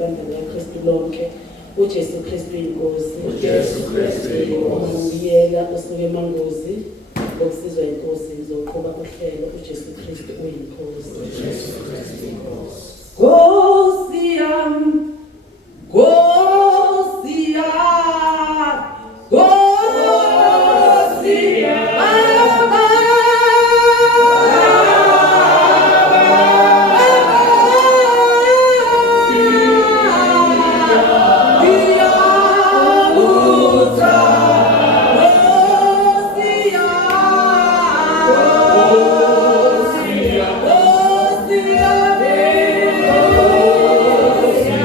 ibandla likaKristu lonke, uJesu Kristu inkosi, uyela usuke emangozi, ngokusizwa inkosi zoqhuba uhlelo, uJesu Kristu uyinkosi. Nkosi yami, Nkosi yami, Nkosi Yeah.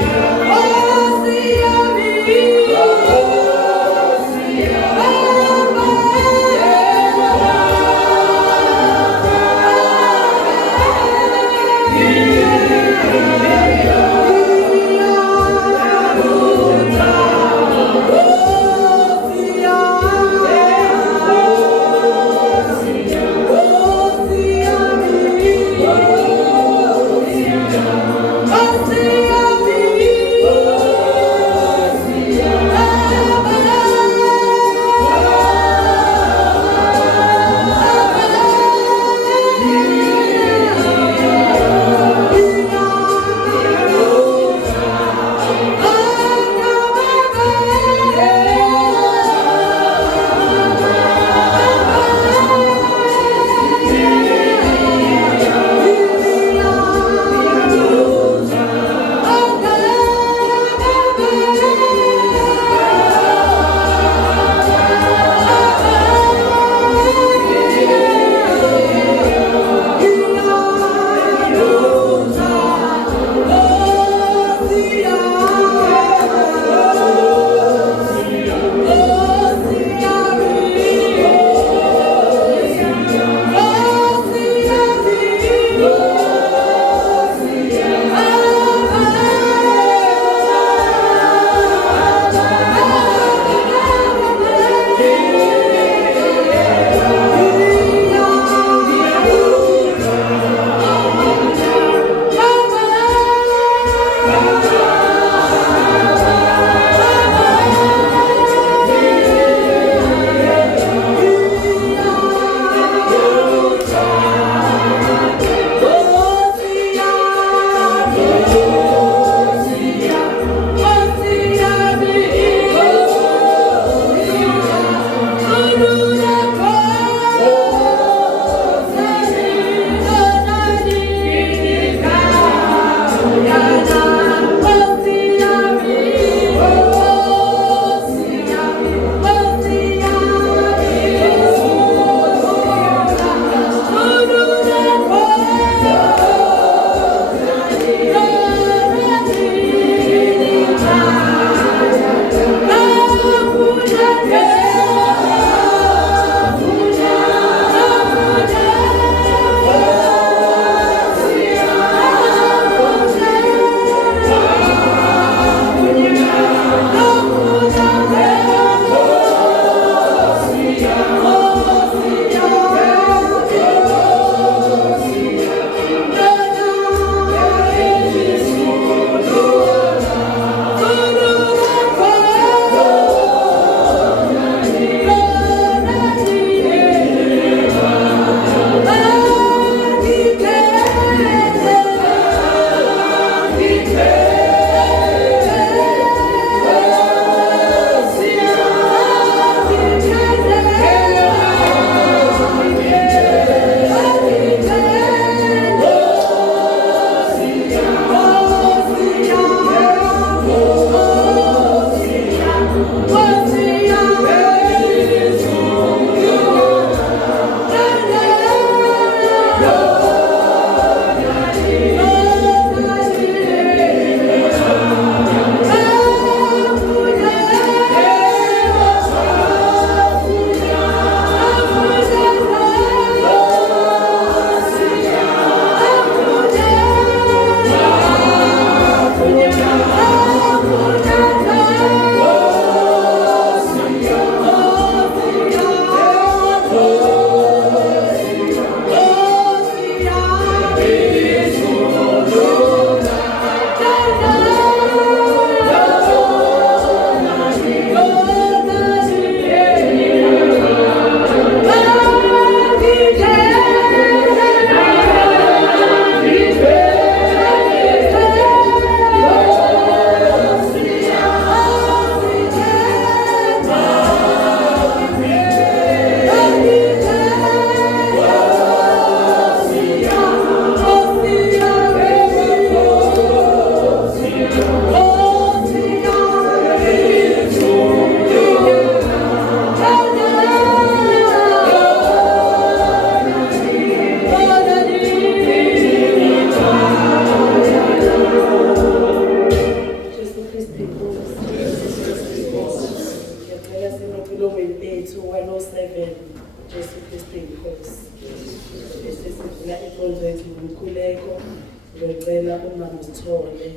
usithole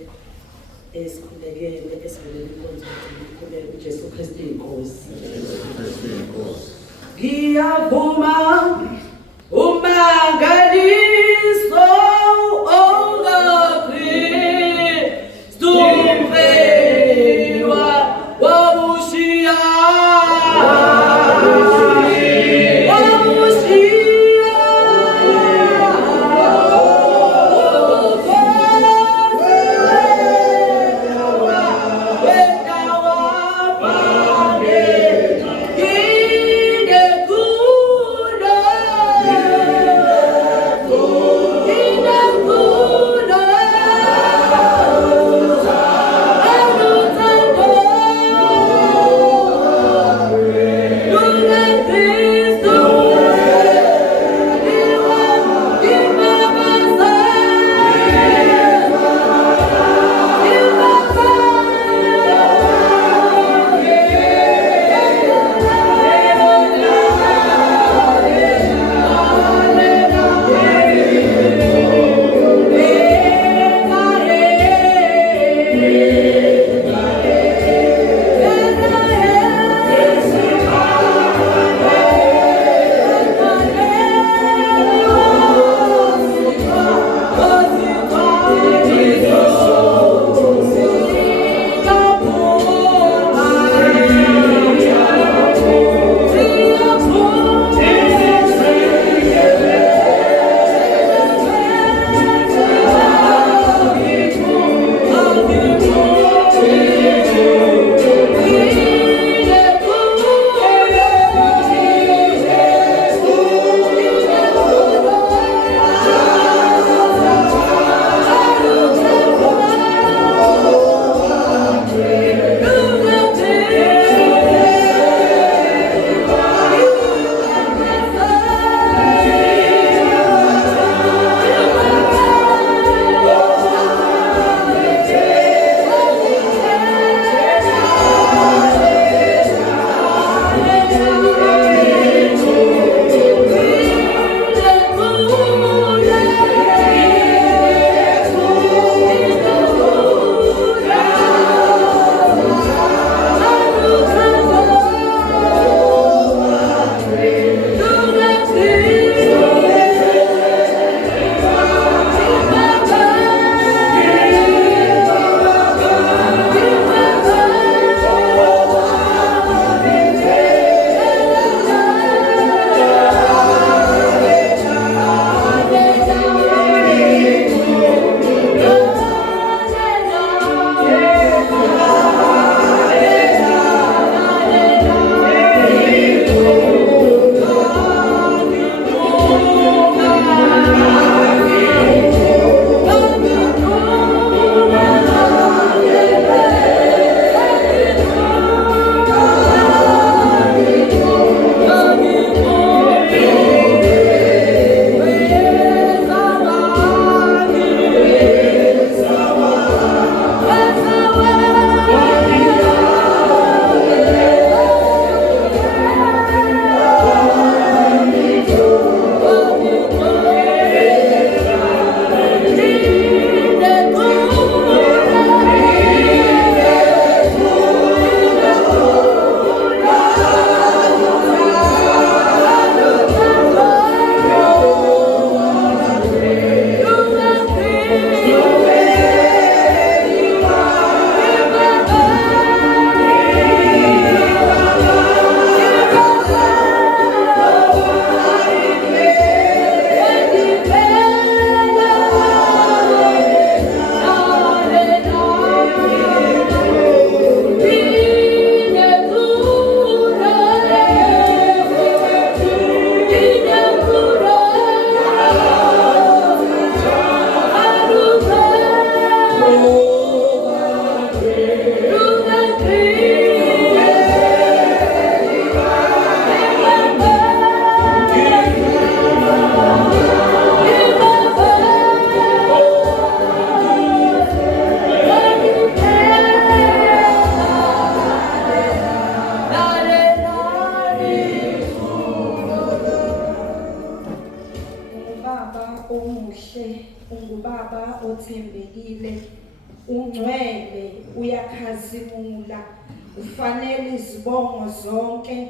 esikhulekele esivele inkonzo ikhuleke uJesu Kristu inkosi. Ngiyavuma umangaliso ongaKristu mfewa wabushiya Oh uyakhazimula. Ufanele izibongo zonke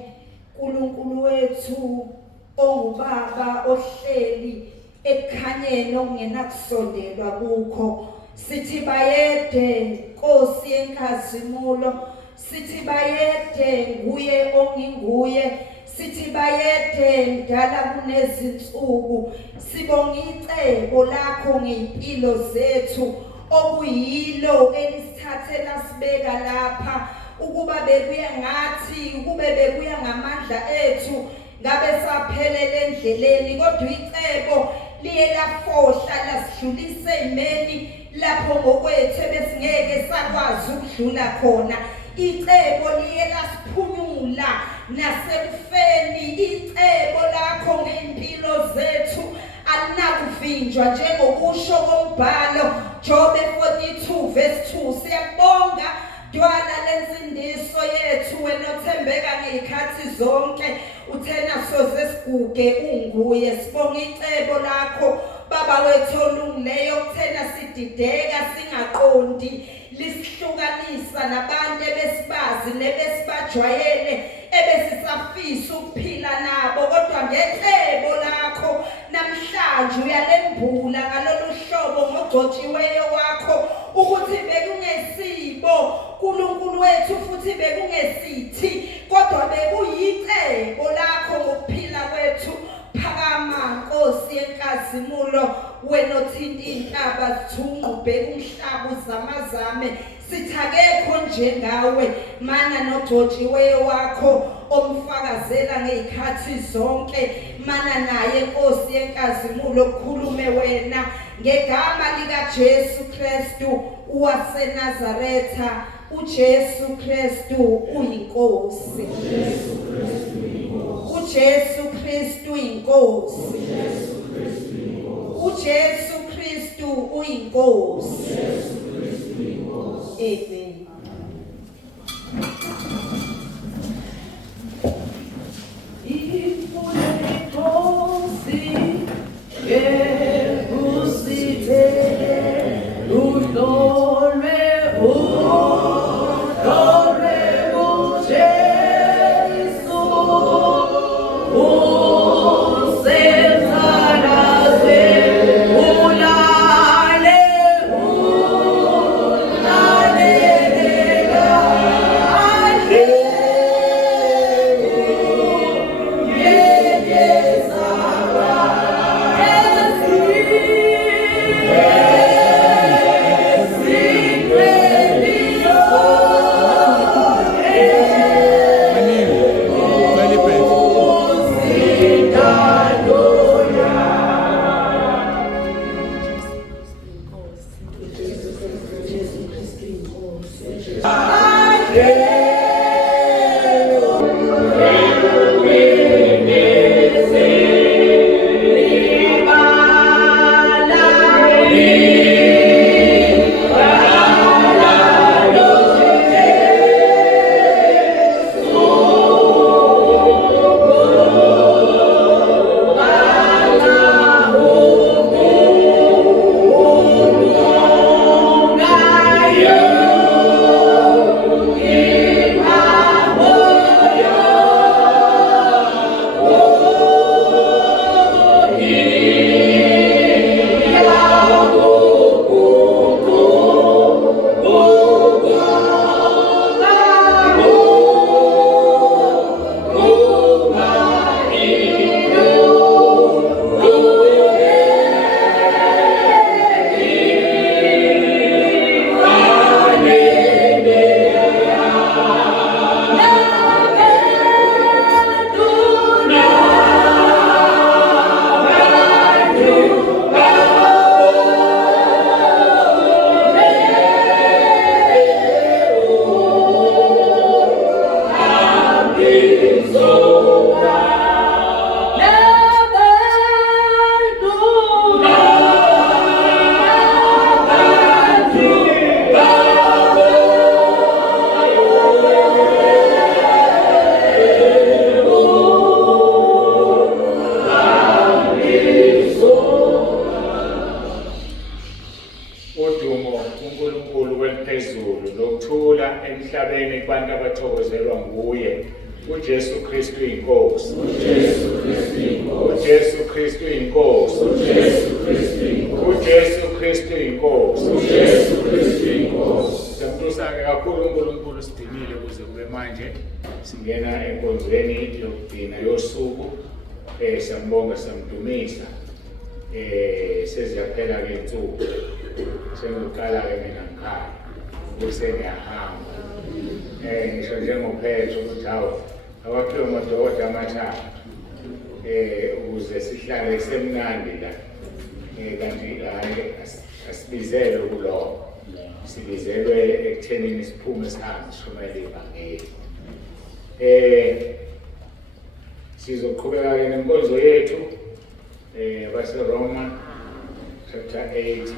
uNkulunkulu wethu ongubaba ohleli ekukhanyeni okungenakusondelwa kukho. Sithi bayede Nkosi yenkazimulo, sithi bayede nguye onginguye, sithi bayede ndala kunezinsuku. Sibonga icebo lakho ngeimpilo zethu okuyilo elisithathe lasibeka lapha ukuba bebuya ngathi ukube bebuya ngamandla ethu ngabe saphelele endleleni, kodwa icebo liye lafohla lasidlulisa ezimeni lapho ngokwethu besingeke sakwazi ukudlula khona. Icebo liye lasiphunyula nasekufeni. Icebo lakho ngeimpilo zethu alinakuvinjwa njengokusho kombhalo Jobe 42 verse 2. Siyabonga dwala lensindiso yethu wena othembeka ngezikhathi zonke, uthena soze siguge unguye. Sibonga icebo lakho Baba wethu olungileyo, kuthena sidideka singaqondi, lisihlukanisa nabantu ebesibazi nebesibajwayele ebesisafisa ukuphila nabo, kodwa ngecebo lakho namhlanje uyalembula ngalolu hlobo ngogcotshiweyo wakho ukuthi bekungesibo uNkulunkulu wethu futhi bekungesithi, kodwa bekuyicebo lakho ngokuphila kwethu. Phakama Nkosi yenkazimulo, wena othinta intaba zithunqa ubheka umhlaba uzamazame. Sithi akekho njengawe, mana nogcotshiweyo wakho omfakazela ngezikhathi zonke. Mana naye Nkosi yenkazimulo, kukhulume wena ngegama lika Jesu Kristu waseNazaretha. uJesu Kristu uyinkosi. uJesu Kristu uyinkosi. uJesu Kristu uyinkosi. Amen. Yeah. ukuthula emhlabeni kubantu abathokozelwa nguye. uJesu Kristu inkosi. uJesu Kristu inkosi. uJesu Kristu inkosi. Siyambusa-ke kakhulu uNkulunkulu sidinile ukuze kube manje singena enkonzweni yokugcina yosuku. Siyambonga siyamdumisa. Seziyaphela-ke insuku. Sengiqala-ke mina ngikhaya. Bese ngiyahamba. Ngisho njengophetho ukuthi hawu awakhiwe amadokoda amathathu ukuze sihlale semnandi la. Kanti hayi asibizelwe kuloko. Sibizelwe ekuthenini siphume sihambe sishumayele ivangeli. Sizoqhubeka-ke nenkonzo yethu abaseRoma chapter 8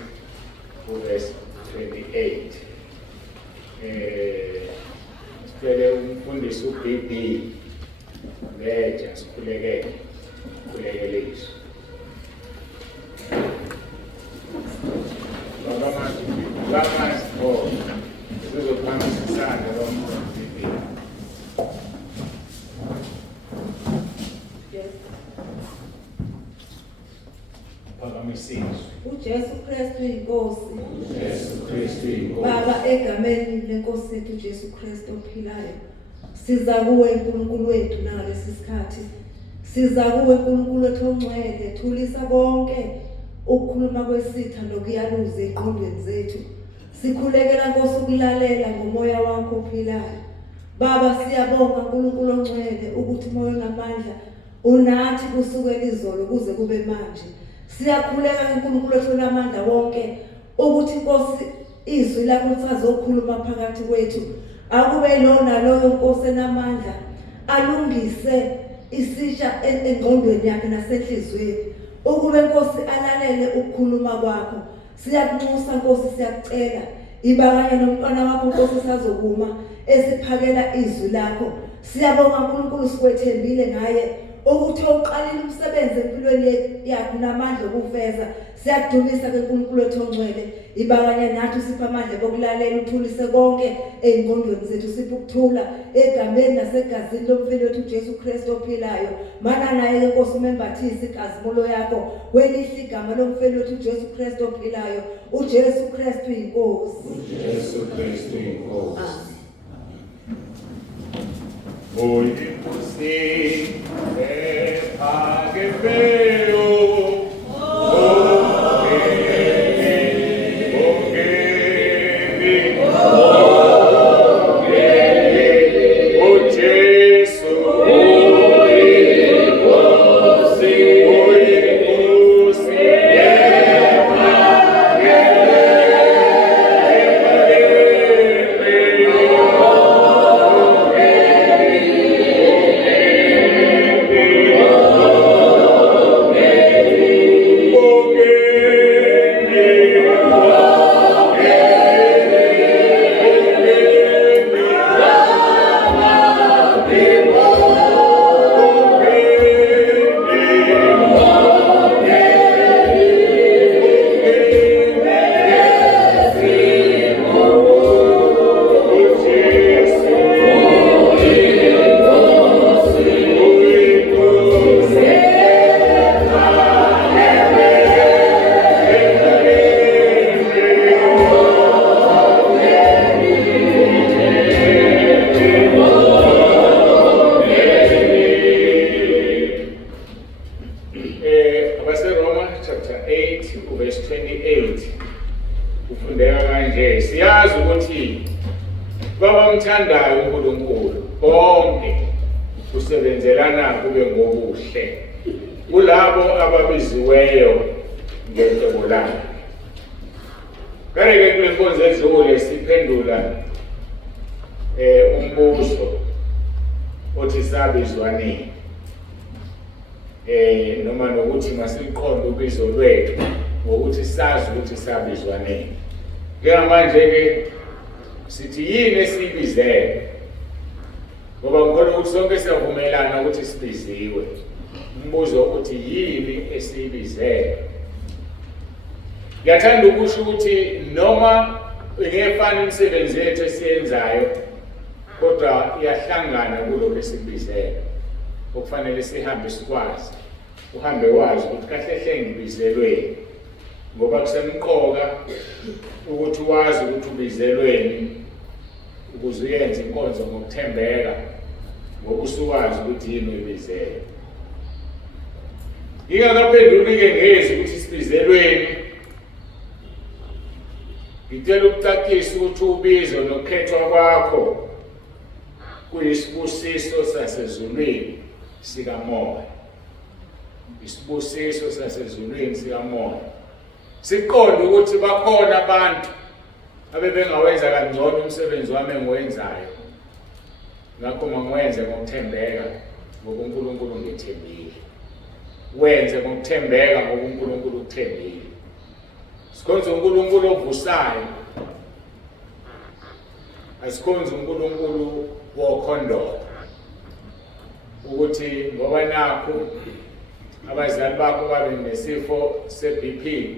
verse 28. Sicele umfundisi uBB leja sikhulekeleliswe. Baba sizophakamisa isandla lomfundisi. Phakamisiswe. uJesu Kristu inkosi. uJesu Kristu inkosi. Baba, egameni lenkosi yethu uJesu Kristu ophilayo, siza kuwe uNkulunkulu wethu ngalesi sikhathi. Siza kuwe uNkulunkulu wethu ongcwele, thulisa konke ukukhuluma kwesitha nokuyaluza eqondweni zethu. Sikhulekela Nkosi ukulalela ngomoya wakho ophilayo. Baba, siyabonga uNkulunkulu ongcwele ukuthi umoya onamandla unathi kusukela izolo kuze kube manje. Siyakhuleka uNkulunkulu wethu onamandla wonke ukuthi Nkosi izwi lakho lisazokhuluma phakathi kwethu. Akube lona loyo Nkosi enamandla alungise isitsha engqondweni yakhe nasenhlizweni. Ukube Nkosi alalele ukukhuluma kwakho. Siyakunxusa Nkosi, siyakucela ibakanye nomntwana wakho Nkosi sazokuma esiphakela izwi lakho. Siyabonga uNkulunkulu sikwethembile ngaye ukuthi uqalile umsebenzi empilweni yakho namandla okufeza. Siyakudumisa ke uNkulunkulu wethu ongcwele, ibakanye nathi usipha amandla okulalela uthulise konke engqondweni zethu, siphe ukuthula egameni nasegazini lomfeli wethu uJesu Kristu ophilayo. Mana naye Nkosi umembathise ikazimulo yakho welihle igama lomfeli wethu uJesu Kristu ophilayo. uJesu Kristu inkosi. uJesu Kristu inkosi. Inkosi ephakemeo. Abamthandayo uNkulunkulu bonke kusebenzelana kube ngobuhle kulabo ababiziweyo ngehlobo lakhe. Kanti-ke kule nkonzo edlule siphendula umbuzo othi sabizwa nini, noma nokuthi masiqonde ubizo lwethu ngokuthi sazi ukuthi sabizwa nini. Njengamanje-ke sithi yini esiyibizele, ngoba ngikholwa ukuthi sonke siyavumelana ukuthi sibiziwe. Umbuzo ukuthi yini esiyibizele. Ngiyathanda ukusho ukuthi noma ingefana imisebenzi yethu esiyenzayo kodwa iyahlangana kulokho esibizele okufanele sihambe sikwazi uhambe wazi ukuthi kahle hle ngibizelweni ngoba kusemqoka ukuthi wazi ukuthi ubizelweni ukuze uyenze inkonzo ngokuthembeka ngoba usuwazi ukuthi yini uyibizele. Ingakaphenduli-ke ngezi ukuthi isibizelweni ngicela ukucacisa ukuthi ubizo nokukhethwa kwakho kuyisibusiso sasezulwini sikamoya. Isibusiso sasezulwini sikamoya. Siqonde ukuthi bakhona abantu abebengawenza kangcono umsebenzi wami engiwenzayo. Ngakho mangiwenze ngokuthembeka ngoba uNkulunkulu ngithembile. Wenze ngokuthembeka ngoba uNkulunkulu ukuthembile. Sikhonza uNkulunkulu ovusayo. Asikhonza uNkulunkulu wokhondola. Ukuthi ngoba nakho abazali bakho babe nesifo se-BP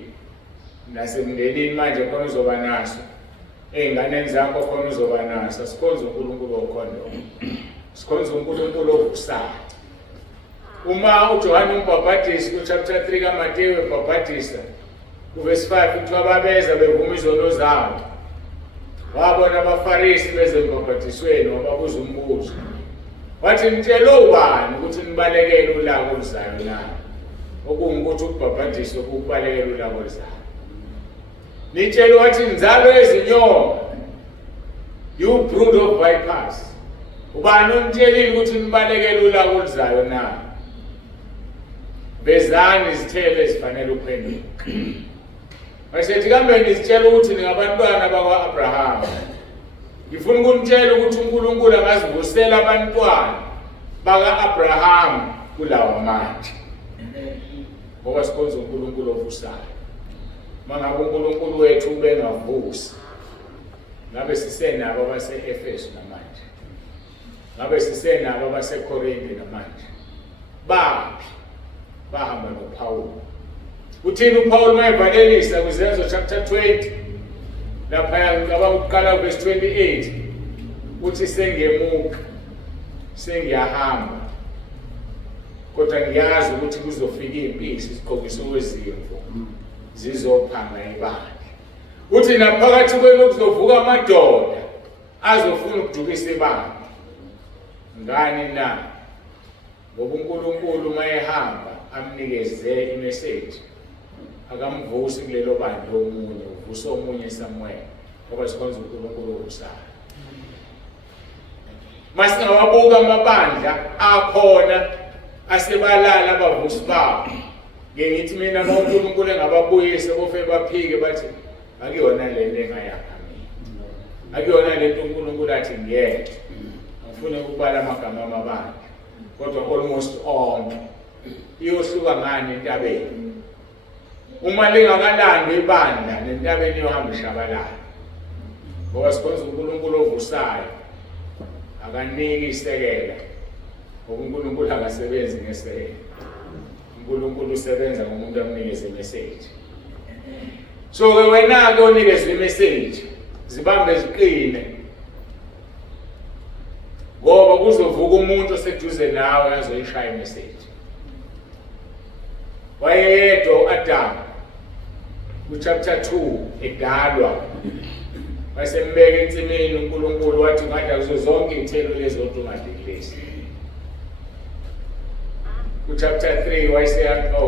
nasemndenini manje khona uzoba naso. Ey'nganeni zakho khona uzoba naso. Sikhonza uNkulunkulu wokhondola. Sikhonza uNkulunkulu ovusayo. Uma uJohane uMbhaphatisi ku-chapter 3 kaMateyu ebhaphathisa ku-verse 5 kuthiwa babeza bevuma izono zabo. Wabona abaFarisi beze embhaphathisweni wababuza umbuzo. Wathi nitshela ubani ukuthi nibalekele ulaka oluzayo na? Okungukuthi ukubhaphathisa ukubalekela ulaka oluzayo. Nitshela wathi nzalo ezinyoka. You brood of vipers. Ubani unitshelile ukuthi nibalekele ulaka oluzayo na? Bezani izithelo ezifanele uphenduka. Masithi kambe nizitshela ukuthi ningabantwana bakwa-Abraham. Ngifuna ukunitshela ukuthi uNkulunkulu angazivusela abantwana baka-Abraham kulawa manje. Ngoba sikhonza uNkulunkulu ovusayo. Mangabe uNkulunkulu wethu ubengavusi, ngabe sisenabo abase-Efesu namanje. Ngabe sisenabo abaseKorinte namanje. Baphi? Bahamba noPawulu. Uthini uPawulu mayevalelisa kwiZenzo chapter 20 lapha ngabaqala verse 28 uthi sengemuka sengiyahamba kodwa ngiyazi ukuthi kuzofika impisi isiqokiso wezimvu zizophanga ibandla. Uthi naphakathi kwenu kuzovuka amadoda azofuna ukudukisa ibandla. Ngani na? Ngoba uNkulunkulu mayehamba amnikeze imessage akamvusi kulelo bandla omunye uvusa omunye Samuel ngoba sikhonza uNkulunkulu ovusayo. Masingawabuka amabandla akhona asebalala abavusi babo. Ngithi mina uma uNkulunkulu engababuyisa bofe baphike bathi akuyona lento engayakha mina. Akuyona lento uNkulunkulu athi ngiyenze. Ngifuna ukubala amagama amabandla kodwa almost onke iyohluka ngani entabeni. Uma lingakalandwa ibandla nentabeni yohamba ishabalala. Ngoba sikhonza uNkulunkulu ovusayo akaniki isekela. Ngoba uNkulunkulu akasebenzi ngesekela. uNkulunkulu usebenza ngomuntu amnikeze imessage. So ke wena-ke onikezwe imessage zibambe ziqine. Ngoba kuzovuka umuntu oseduze nawe azoyishaya imessage. Wayeyedwa uAdam ku-chapter 2 edalwa. Wasembeka ensimini uNkulunkulu wathi ngadla kuzo zonke iy'thelo lezi kodwa ungadlilisi. Ku-chapter 3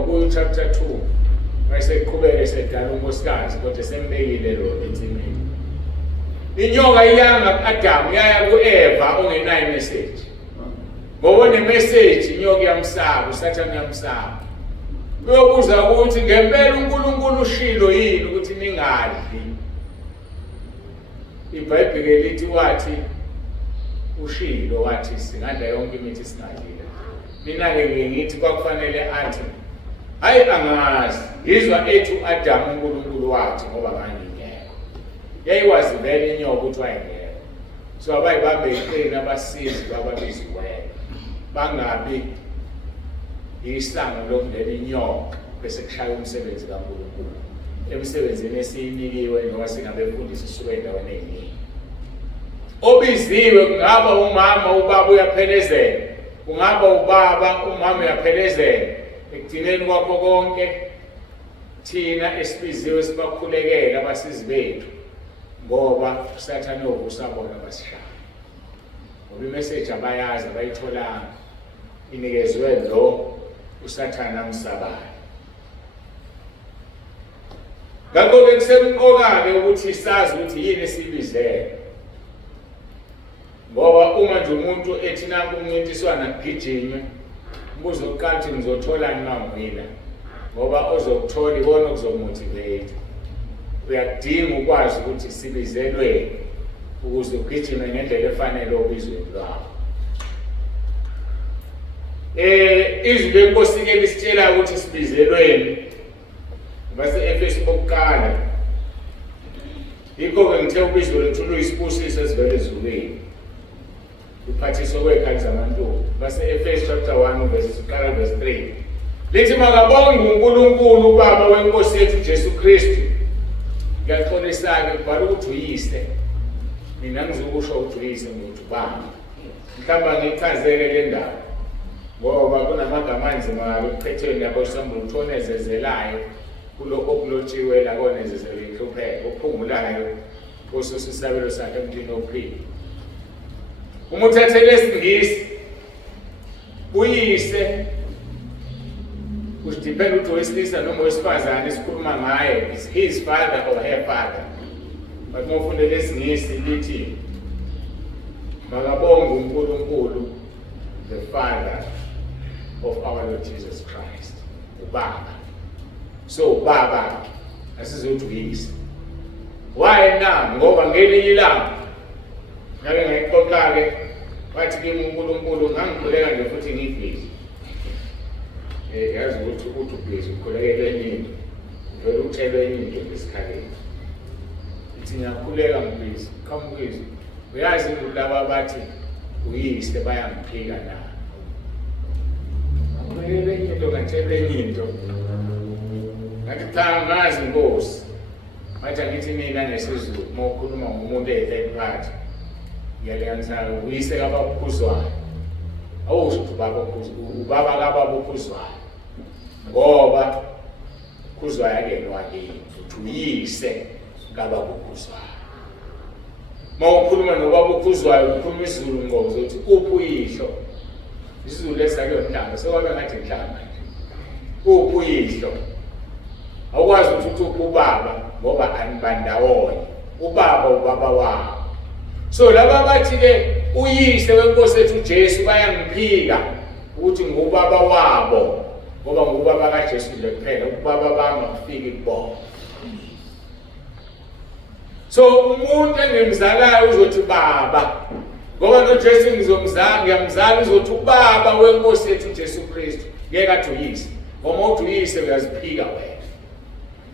ku-chapter 2 wayeseqhubeka esedala unkosikazi kodwa esembekile lo ensimini. Inyoka iyanga ku-Adamu yaya ku-Eva ongenayo imessage. Ngoba nemessage inyoka iyamsaba, uSathane uyamsaba. Uyobuza ukuthi ngempela uNkulunkulu ushilo yini ukuthi ningadli. IBhayibheli lithi wathi ushilo wathi singadla yonke imithi singadlile. Mina-ke ngithi kwakufanele athi hayi angazi ngizwa ethi uAdamu uNkulunkulu wathi ngoba ngangingekho. Yayiwazi vele inyoka ukuthi wayengekho. So abayibambe iqini abasizi bababiziweyo bangabi isango lokungena inyoka bese kushaya umsebenzi kaNkulunkulu. emsebenzini esiyinikiwe njengoba singabefundisi sisuke endaweni eyiningi. Obiziwe kungaba umama, ubaba uyaphelezela, kungaba ubaba, umama uyaphelezela. Ekugcineni kwakho konke thina esibiziwe sibakhulekela abasizi bethu ngoba usathane usabona basishaya. Ngoba imessage abayazi abayitholanga inikezwe lo usathane amsabayo. Ngakho-ke kusemqoka-ke ukuthi sazi ukuthi yini esibizele. Ngoba uma nje umuntu ethi nanku umncintiswana kugijinywe, umbuzo wokuqala ukuthi ngizotholani uma ngiwina, ngoba ozokuthola ikona okuzomotivate. Uyakudinga ukwazi ukuthi sibizelwe ukuze ugijime ngendlela efanele obizweni lwakho. Izwi lenkosi-ke lisitshela ukuthi sibizelweni base Efesu bokuqala. Yikho-ke ngithe ubizo lethu luyisibusiso esivela ezulwini, uphathiso kwekhali zamantombi. Base Efesu chapter 1 verse 3 lithi makabonge uNkulunkulu uBaba wenkosi yethu Jesu Kristu. Ngiyaxolisa-ke kubhala ukuthi uyise, mina ngizokusho ukuthi uyise ngokuthi ubaba. Mhlawumbe ngichazeke le ndaba ngoba kunamagama anzima-ke kuphethweni yaboSambulo uthonezezelayo kulokho okulotshiwe la konezezela inhlupheko ophungulayo ososisabelo sakhe emntwini ophila. Uma uthathele esiNgisi uyise kudipenda ukuthi owesilisa noma owesifazane esikhuluma ngaye is his father or her father. But uma ufundele esiNgisi lithi makabonge uNkulunkulu the Father of our Lord Jesus Christ, ubaba. So ubaba asizothi uyise. Why na? Ngoba ngelinye ilanga ngake ngayixoxa-ke wathi kimi uNkulunkulu ngangikhuleka nje futhi ngibhizi. Yazi ukuthi ubhizi ukhulekela enye into, vele utshelwe enye into ngesikhaleni. Ithi ngiyakhuleka ngibhizi, khamukizwe. Uyazi ukuthi laba bathi uyise bayangiphika na. Ukhulekela enye into ngantshela enye into. Ngathi cha ngazi Nkosi. Bathi angithi mina ngesizulu uma ukhuluma ngomuntu eyi-third party ngiyaleyanisana uyise kabaphuzwayo. Awusho ukuthi ubaba kabaphuzwayo ngoba uphuzwayo akenwa yini ukuthi uyise kabaphuzwayo. Uma ukhuluma nobaba ophuzwayo ukhuluma isiZulu ngoba uzothi uphi uyihlo. isiZulu esakuyonhlanga sekwabe ngathi inhlanga nje. Uphi uyihlo. Awukwazi ukuthi uphi ubaba ngoba anibandawonye. Ubaba ubaba wabo. So laba bathi-ke uyise wenkosi yethu Jesu bayangiphika ukuthi ngubaba wabo ngoba ngubaba kaJesu nje kuphela, ubaba bami akufiki kubona. So umuntu engimzalayo uzothi baba ngoba noJesu ngiyamzala uzothi ubaba wenkosi yethu Jesu Kristu. Ngeke athi uyise ngoba uthi uyise uyaziphika wena.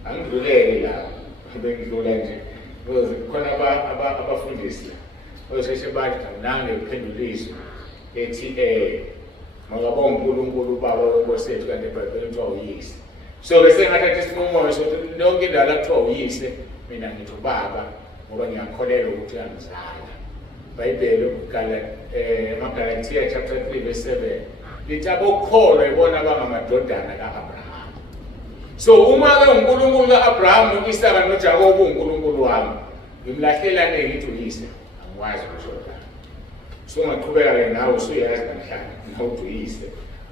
Angidlulele la bengidlula nje khona abafundisi osheshe bathi nange uphenduliso ethi makabonge uNkulunkulu ubaba wenkosi yethu kanti eBhayibhelini kuthiwa uyise. So bese ngathatha isinqumo sokuthi yonke indawo la kuthiwa uyise mina ngithi ubaba ngoba ngiyakholelwa ukuthi uyangizala. iBhayibheli ukugala eMagalatia chapter 3 verse 7 lithi abokholwa ibona abangamadodana kaAbraham. So uma-ke uNkulunkulu ka-Abraham, u-Isaka noJakobe uNkulunkulu wami, ngimlahlela nini ngithi uyise? Angikwazi ukusho njalo. So ungaqhubeka-ke nawe usuyazi namhlanje nawuthi uyise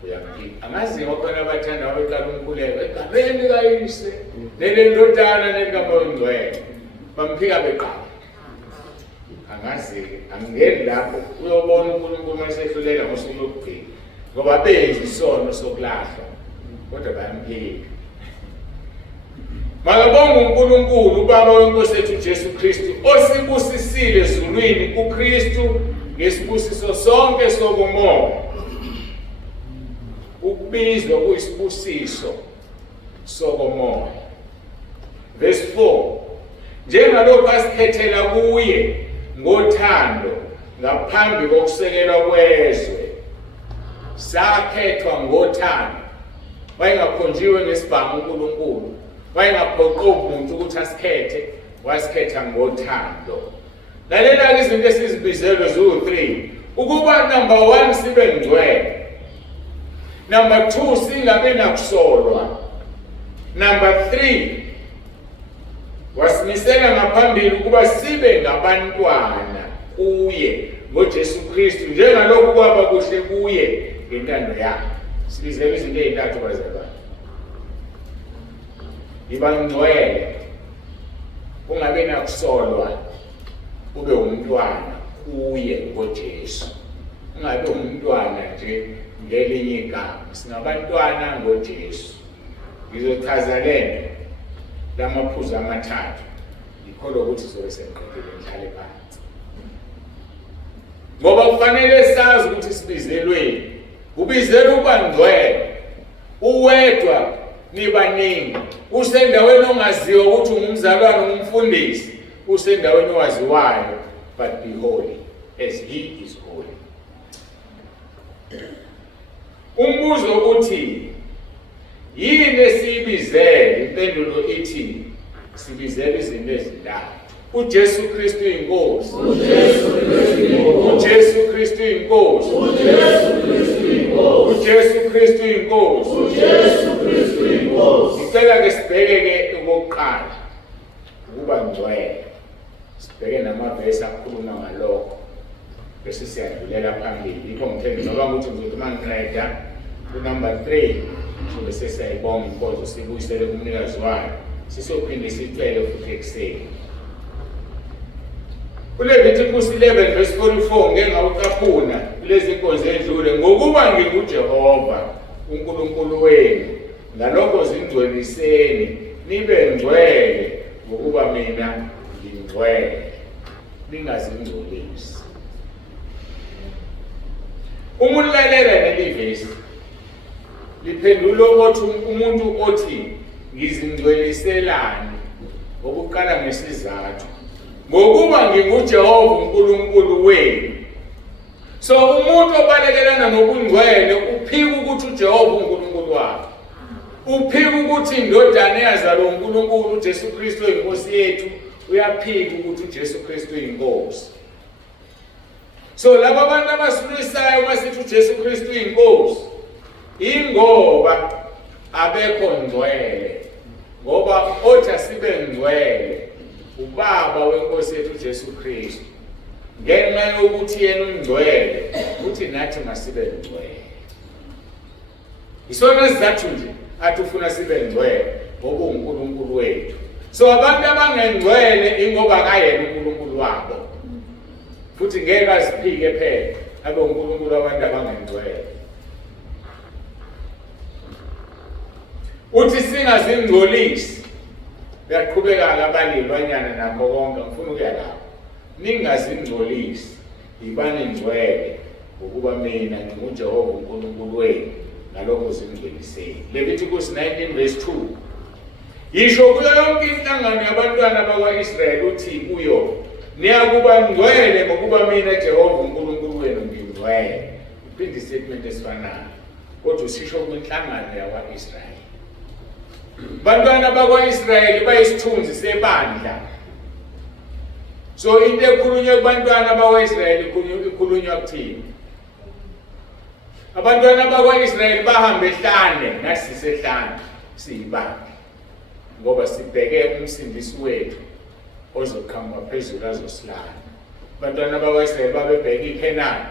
uyaphila. Angazi ngokhona abathanda babeqala umkhuleko egameni kayise nelendodana nelikamoya ongcwele bamphika beqala. Angazi-ke angingeni lapho uyobona uNkulunkulu masehlulela ngosuku lokugcina ngoba benza isono sokulahla kodwa bayamphika. Makabonge uNkulunkulu ubaba wenkosi yethu Jesu Kristu osibusisile ezulwini kuKristu ngesibusiso sonke sokumoya. Ukubizwa kuyisibusiso sokumoya. Verse 4 njengalokho asikhethela kuye ngothando ngaphambi kokusekelwa kwezwe, sakhethwa ngothando wayengakhonjiwe ngesibhamu uNkulunkulu wayengaphoqi umuntu ukuthi asikhethe, wasikhetha ngothando. Lalela-ke izinto esizibizelwe ziwu-3. Ukuba number 1 sibe ngcwele. Number 2 singabe nakusolwa. Number 3 wasimisela ngaphambili ukuba sibe ngabantwana kuye ngoJesu Kristu njengalokhu kwaba kuhle kuye ngentando yakhe. Sibizelwe izinto ezintathu bazalwane. Iba ngcwele, ungabe nakusolwa, ube umntwana kuye ngoJesu. Ungabe umntwana nje ngelinye igama. Singabantwana ngoJesu. Ngizochaza lento lamaphuzu amathathu. Ngikholwa ukuthi sizobe sengiqedile ngihlale phansi. Ngoba kufanele sazi ukuthi sibizelweni. Ubizelwe ukuba ngcwele. Uwedwa nibaningi. Usendaweni ongaziwa ukuthi ungumzalwane umfundisi. Usendaweni owaziwayo, but be holy as he is holy. Umbuzo uthi yini esibizele? Impendulo ithi sibizele izinto ezintathu. uJesu Kristu inkosi. uJesu Kristu inkosi. uJesu Kristu inkosi. Ngicela ke sibheke ke okokuqala ukuba ngcwele. Sibheke namavesi akhuluma ngalokho. Bese siyadlulela phambili. Yikho ngithe ngicabanga ukuthi ngizothi mangiqeda number 3 sobe sesiyayibonga inkonzo sibuyisele kumnikazi wayo. Sisophinde sicele futhi ekseni. Leviticus 11 verse 44 ngeke ngawucaphuna kulezi inkonzo edlule ngokuba nginguJehova uNkulunkulu wenu ngalokho zingcweliseni nibe ngcwele ngokuba mina ngingcwele ningazingcolisi. Uma ulalela leli vesi liphendula ukuthi umuntu othi ngizingcweliselani ngokuqala ngesizathu ngokuba nginguJehova uNkulunkulu wenu. So umuntu obalekelana nokungcwele uphika ukuthi uJehova uNkulunkulu wakhe. Uphika ukuthi indodana yazalwa uNkulunkulu uJesu Kristu inkosi yethu uyaphika ukuthi uJesu Kristu inkosi. So laba abantu abasulisayo masithi uJesu Kristu inkosi ingoba abekho ngcwele. Ngoba othi sibe ngcwele ubaba wenkosi yethu uJesu Kristu. Ngenxa yokuthi yena ungcwele uthi nathi masibe ngcwele. Isona sizathu nje athi ufuna sibe ngcwele ngoba uNkulunkulu wethu. So abantu abangengcwele ingoba kayena uNkulunkulu wabo. Futhi ngeke asiphike phela abe uNkulunkulu abantu abangengcwele. Uthi singazingcolisi. Uyaqhubeka ngabalilwanyana nakho konke ngifuna ukuya lapho. Ningazingcolisi ibani ngcwele ngokuba mina nginguJehova uNkulunkulu wenu ngalokho zingcweliseni. Leviticus 19 verse 2. Yisho kuyo yonke inhlangano yabantwana bakwaIsrayeli uthi kuyo niyakuba ngcwele ngokuba mina Jehova uNkulunkulu wenu ngingcwele. Iphinde statement esifanayo. Kodwa usisho kwinhlangano yakwaIsrayeli. Bantwana bakwaIsrayeli bayisithunzi sebandla. So into ekhulunywa kubantwana bakwaIsrayeli ikhulunywa kuthini? Abantwana bakwaIsrayeli bahamba ehlane nathi sisehlane siyibandla. Ngoba sibheke umsindisi wethu ozokhamba phezulu azosilana. Abantwana bakwaIsrayeli babebheka iKhenani.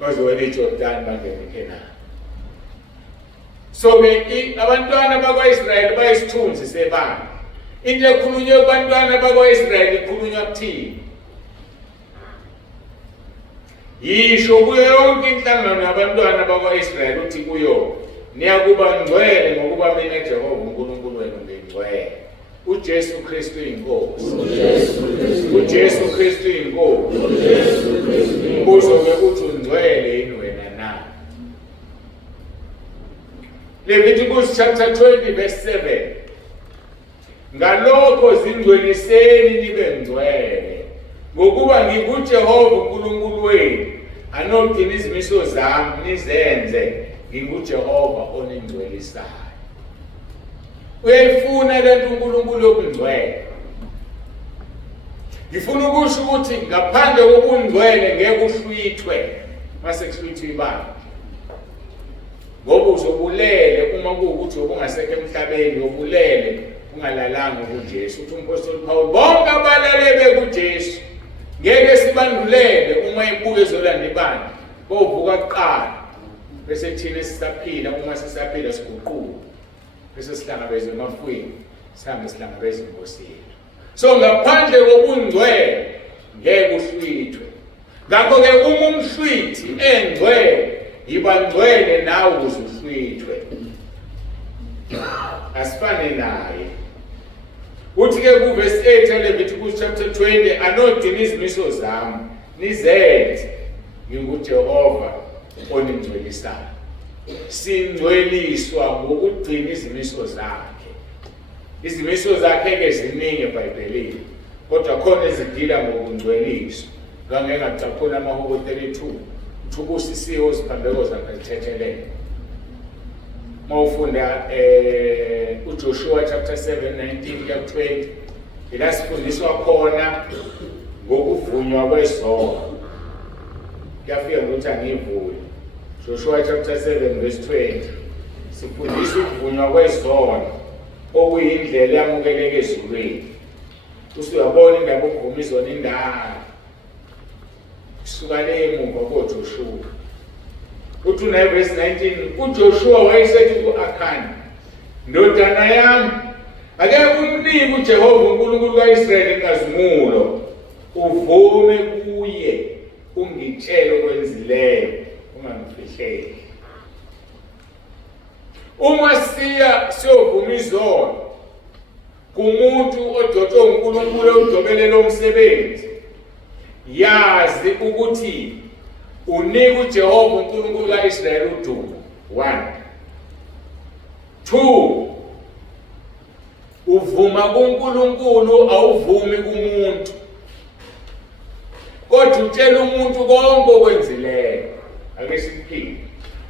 Bazowela iJordani bangena eKhenani. So abantwana bakwaIsrayeli bayisithunzi sebandla. Into ekhulunywa kubantwana bakwaIsrayeli ikhulunywa kuthini? Yisho kuyo yonke inhlangano yabantwana bakwaIsrayeli uthi kuyo niyakuba ngcwele ngokuba mina Jehova uNkulunkulu wenu ngingcwele. uJesu Kristu inkosi. uJesu Kristu inkosi. Umbuzo ke uthi ungcwele yini wena na? Leviticus chapter 20 verse 7. Ngalokho zingcweliseni nibe ngcwele ngokuba nginguJehova uNkulunkulu wenu anogcina izimiso zami nizenze nginguJehova oningcwelisayo. uyayifuna lento uNkulunkulu yobungcwele. Ngifuna ukusho ukuthi ngaphandle kobungcwele ngeke uhlwithwe mase kuhlwithwa ibanga. Ngoba uzobulele uma kuwukuthi ubungasekho emhlabeni, ubulele ungalalanga kuJesu. Uthi umpostoli Paul bonke abalale bekuJesu ngeke sibandulele uma ibuye ezolanda ibandla. Bovuka kuqala bese thina sisaphila, uma sisaphila siguquka bese sihlangabezwe emafweni sihambe sihlangabezwe enkosini. So ngaphandle kobungcwele ngeke uhlwithwe. Ngakho-ke uma umhlwithi engcwele ibangcwele nawe ukuze uhlwithwe. Asifane naye. Uthi-ke kuverse 8 Leviticus chapter 20, anodina izimiso zami nizenze nginguJehova oningcwelisayo. Singcweliswa ngokugcina izimiso zakhe. Izimiso zakhe-ke ziningi eBhayibhelini, kodwa khona ezidila ngokungcweliswa. Ngake ngacaphuna amahubo 32 uthubusisiwe iziphambeko zakhe zithethelele. Mawufunda uJoshua chapter 7:19-20 ila sifundiswa khona ngokuvunywa kwezono. Kuyafika ukuthi angivule. Joshua chapter 7:20 sifundiswa ukuvunywa kwezono okuyindlela yamukeleke ezulwini. Usuyabona indaba okuvuma izono indala. Suka le emuva koJoshua. Uthi verse 19 uJoshua wayesethi ku-Akhani, ndodana yami, ake umnike uJehova uNkulunkulu kaIsrayeli inkazimulo, uvume kuye ungitshele okwenzileyo ungangifihleli. Uma siyovuma izono kumuntu odotshwe uNkulunkulu ojobelele umsebenzi, yazi ukuthi unika uJehova uNkulunkulu kaIsrayeli udumo. 1. 2. Uvuma kuNkulunkulu awuvumi kumuntu. Kodwa utshela umuntu konke okwenzileyo. Ake siphinde.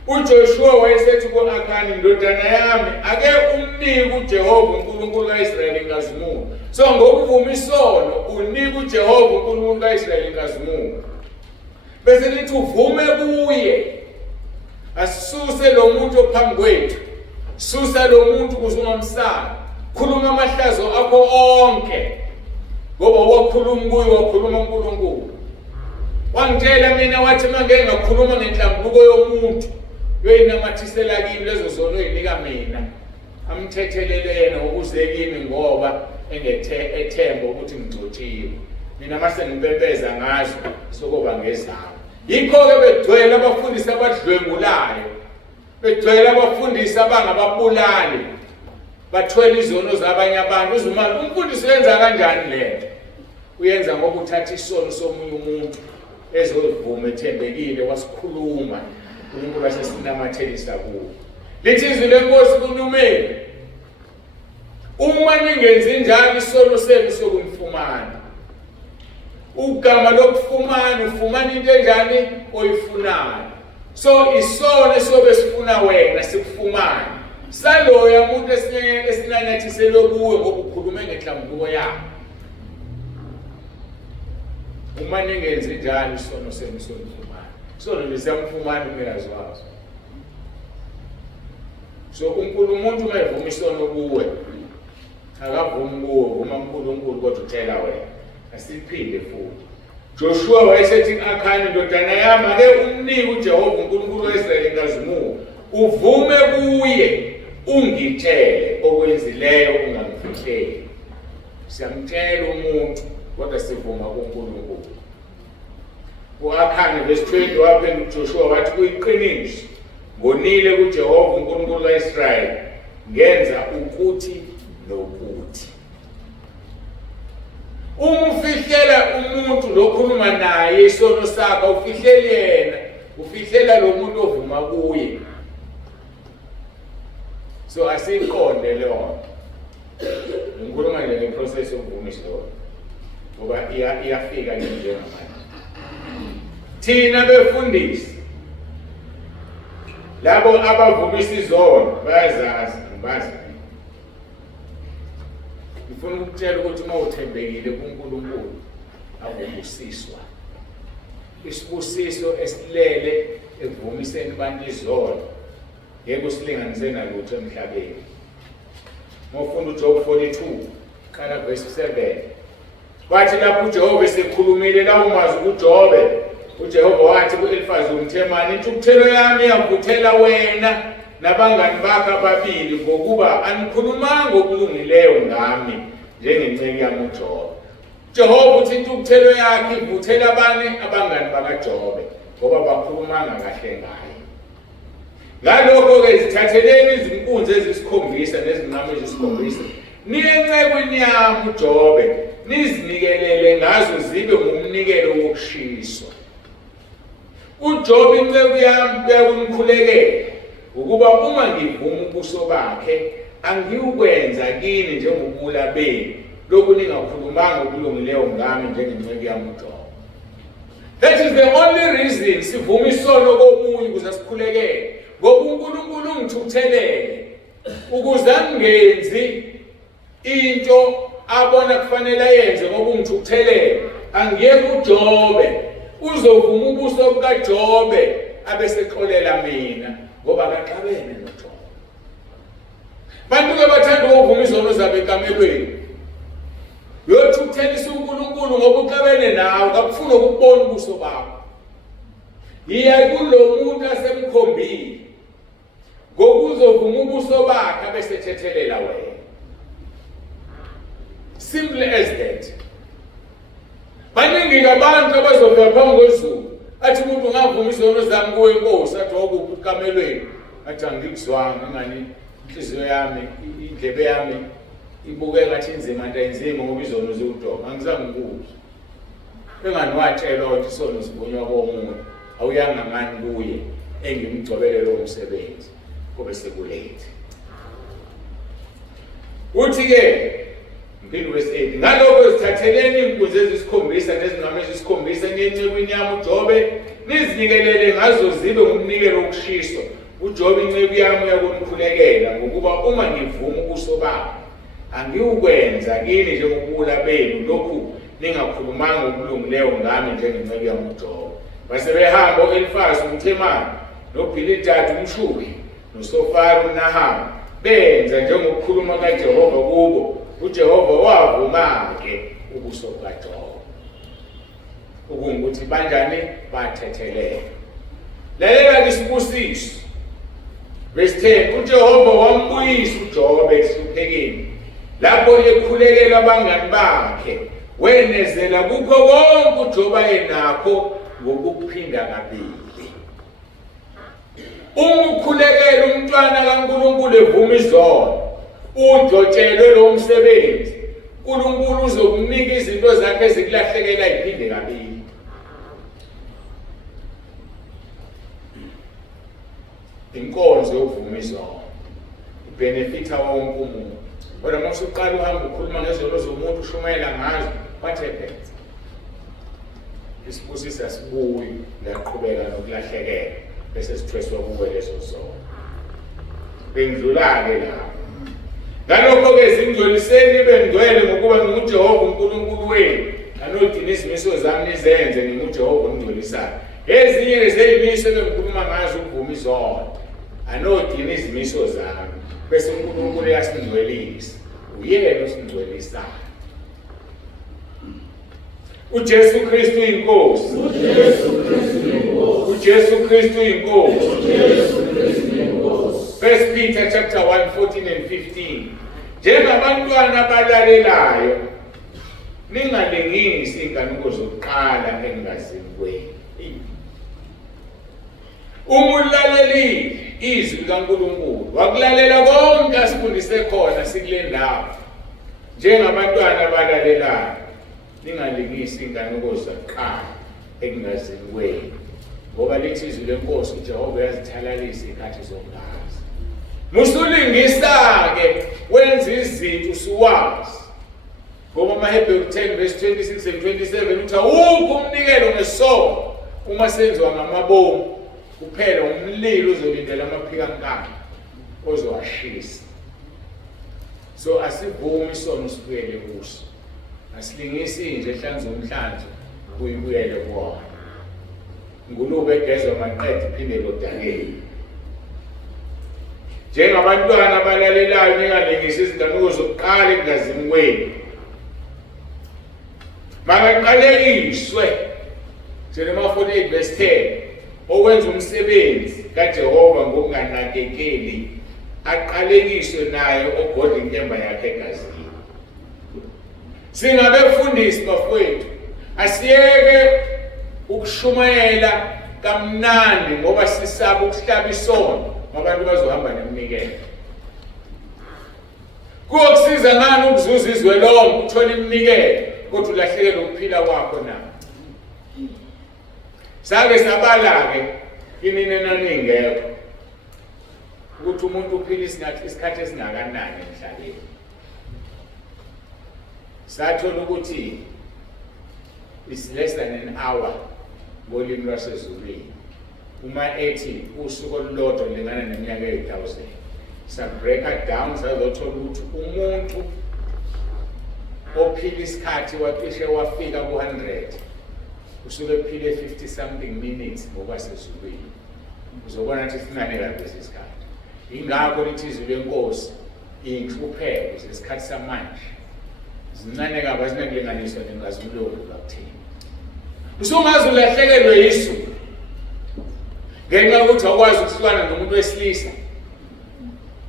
uJoshua wayesethi ku-Akhani, ndodana yami, ake umnike uJehova uNkulunkulu kaIsrayeli inkazimulo. So ngokuvuma isono unika uJehova uNkulunkulu kaIsrayeli inkazimulo. Bese lithi uvume kuye. Asisuse lo muntu ophambi kwethu. Susa lo muntu ukuze ungamsala. Khuluma amahlazo akho onke. Ngoba wakhuluma kuye wakhuluma uNkulunkulu. Wangitshela mina wathi mangeke ngakhuluma ngenhlambuko yomuntu yoyinamathisela kimi lezo zono ezinika mina. Amthethelele yena ukuze kimi ngoba ethemba ukuthi ngigcotshiwe. Mina mase ngipempeza ngazo sokuba ngezami. Yikho-ke begcwele abafundisi abadlwengulayo. Begcwele abafundisi abangababulali. Bathwele izono zabanye abantu. Uzuma umfundisi uyenza kanjani lento? Uyenza ngoba uthatha isono somunye umuntu ezovuma ethembekile wasikhuluma uNkulunkulu asesinamathelisa kuwo. Lithi izwi lenkosi kuNumeri, uma ningenzi njalo isono senu sokumfumana. Ugama lokufumana ufumana into enjani oyifunayo. So isono esobe sifuna wena sikufumana. Saloya umuntu esinanyathisele kuwe ngoba ukhulume ngenhlambuko yakho. Uma ningenzi njalo isono senu sokumfumana. Isono lisamfumana umnikazi waso. So umuntu uma evuma isono kuwe, akavumi kuwe, uma uNkulunkulu kodwa uthela wena. Asiphinde futhi. Joshua wayesethi ku-Akhani, ndodana yami, ake umnike uJehova uNkulunkulu kaIsrayeli inkazimulo, uvume kuye ungitshele okwenzileyo ungangifihleli. Siyamtshela umuntu kodwa sivuma kuNkulunkulu. U-Akhani verse 20 waphendula uJoshua wathi, kuyiqiniso ngonile kuJehova uNkulunkulu kaIsrayeli ngenza ukuthi nokuthi. Uma ufihlela umuntu lokhuluma naye isono sakho, ufihleli yena, ufihlela lo muntu ovuma kuye. So asiqonde leyo. Ngikhuluma nje ngeprocess yokuvuma isono. Ngoba iyafika nje njengamanje. Thina befundisi labo abavumisa izono bayazazi, bazi. ngifuna ukutshela ukuthi uma uthembekile kuNkulunkulu akubusiswa. Isibusiso esilele ekuvumiseni abantu izolo ngeke usilinganise nalutho emhlabeni. Mofunda uJob 42 kana verse 7. Wathi lapho uJehova esekhulumile lawo mazwi kuJobe, uJehova wathi ku-Elifazi umThemani, intukuthelo yami iyavuthela wena nabangani bakho ababili ngokuba anikhulumanga okulungileyo ngami njengenceku yami uJobe. Jehova uthi intukuthelo yakhe ivuthela abangani bakaJobe ngoba bakhulumanga kahle ngaye. Ngalokho-ke zithatheleni izinkunzi ezisikhombisa nezinqama ezisikhombisa niye encekwini yami uJobe nizinikelele ngazo zibe ngumnikelo wokushiswa. uJobe inceku yami uyakungikhulekela ukuba uma ngivuma ubuso bakhe angiyukwenza kini njengobula benu lokhu ningakhulumanga okulungileyo ngami njengenceku yami uJobe. That is the only reason sivuma isono komunye ukuze sikhulekele, ngoba uNkulunkulu ungithuthelele ukuze angenzi into abona kufanele ayenze ngoba ungithuthelele. Angiyeke uJobe uzovuma ubuso bukaJobe abesexolela mina ngoba akaxabene noJobe. Bantu-ke bathanda ukuvuma izono zabo ekamelweni. Uyothukuthelisa uNkulunkulu ngoba uxabene nawe, akufuni ukubona ubuso bakho. Yiya kulo muntu asemkhombile ngokuzovuma ubuso bakhe abesethethelela wena. Simple as that. Baningi abantu abazofika phambi kwezulu athi umuntu ungavuma izono zami kuwe Nkosi, athi wakuphi ekamelweni, athi angikuzwanga ngani inhliziyo yami indlebe yami ibuke ngathi inzima nto ayinzima ngoba izono ziwuJobe. Angizange ngikuzwe. Engani watshelwa ukuthi isono sivunywa komuntu awuyanga ngani kuye engimgcobele lo msebenzi kube sekulethe. Uthi-ke Mphindi verse 8, ngalokho zithatheleni inkunzi ezisikhombisa nezinqama ezisikhombisa niye encekwini yami uJobe nizinikelele ngazo zibe ngumnikelo wokushiswa. uJobe inceku yami uyakungikhulekela ngokuba uma ngivuma ubuso bakhe angiyukwenza kini njengobula benu lokhu ningakhulumanga okulungileyo ngami njengenceku yami uJobe. Base behamba u-Elifazi umThemani noBhilidadi umShuhi noSofari uNahama benza njengokukhuluma kaJehova kubo. uJehova wavuma-ke ubuso bukaJobe. Ukuthi banjani bathethelela. Lalela-ke isibusiso. Verse 10, uJehova wambuyisa uJobe ekuhluphekeni lapho ekhulekela abangani bakhe, wenezela kukho konke uJobe ayenakho ngokuphinda kabili. Ukukhulekela umntwana kaNkulunkulu evuma izono, udlotshelwe lo msebenzi, uNkulunkulu uzokunika izinto zakhe ezikulahlekela iphinde kabili. Inkonzo yokuvuma izono ibenefitha wonke umuntu. Kodwa uma usuqala uhamba ukhuluma ngezono zomuntu ushumayela ngazo, what happens? Isibusiso asibuyi, uyaqhubeka nokulahlekela bese sithweswa kuwe lezo zono. Bengidlula-ke lapho. Ngalokho-ke zingcweliseni bengcwele ngokuba nginguJehova uNkulunkulu wenu, anodina izimiso zami nizenze nginguJehova ongcwelisayo. Ezinye zeyimiso engikhuluma ngazo ukuvuma izono, anodina izimiso zami bese uNkulunkulu uyasingcwelisa, uyena osingcwelisayo. uJesu Kristu inkosi. uJesu Kristu inkosi. 1 Peter chapter 1, 14 and 15. Njengabantwana abalalelayo, ningalengisi inkanuko zokuqala engazini kwenu. Uma ulalelile izwi likaNkulunkulu, wakulalela konke asifundise khona sikule ndawo. Njengabantwana abalalelayo, ningalengisi inkanuko zokuqala engazini kwenu. Ngoba lithi izwi lenkosi uJehova uyazithalalisa ikhathi zonke. Musulingisa-ke wenza izinto usuwazi. Ngoba amaHebheru 10 verse 26 and 27 uthi awukho umnikelo ngesono uma senziwa ngamabomu kuphela umlilo uzolindela amaphikankani ozowashisa. So asivumi isono sibuyele kuso. Asilingisi nje ehlanza umhlanzo kuyibuyele kuwona. Ngulube egezwa maqedwe iphinde lodakeni. Njengabantwana abalalelayo ningalingisi izindanuko zokuqala ekungazini kwenu. Makaqalekiswe Jeremiah 48 verse 10 owenza umsebenzi kaJehova ngokunganakekeli aqalekiswe naye ogodla inkemba yakhe egazini. Singabefundisi bafowethu asiyeke ukushumayela kamnandi ngoba sisaba ukuhlaba isono abantu bazohamba neminikelo. Kuyokusiza ngani ukuzuza izwe lonke uthola iminikelo kodwa ulahlekelwe ukuphila kwakho na? Sake sabala-ke inini naningekho ukuthi umuntu uphila isikhathi esingakanani emhlabeni. Sathola ukuthi is less than an hour ngolimi lwasezulwini. Uma ethi usuku olulodwa lingana neminyaka eyi-1000. Sa-break down sazothola ukuthi umuntu ophila isikhathi wacishe wafika ku-100 usuke ephile 50 something minutes ngokwasezulwini. Uzobona ukuthi sincane kabi lesi sikhathi. Ingakho lithi izwi lenkosi inhlupheko zesikhathi samanje zincane kabi azinakulinganiswa nengazimlungu kakuthini. Usungaze ulahlekelwe yisu ngenxa yokuthi awukwazi ukuhlukana nomuntu wesilisa.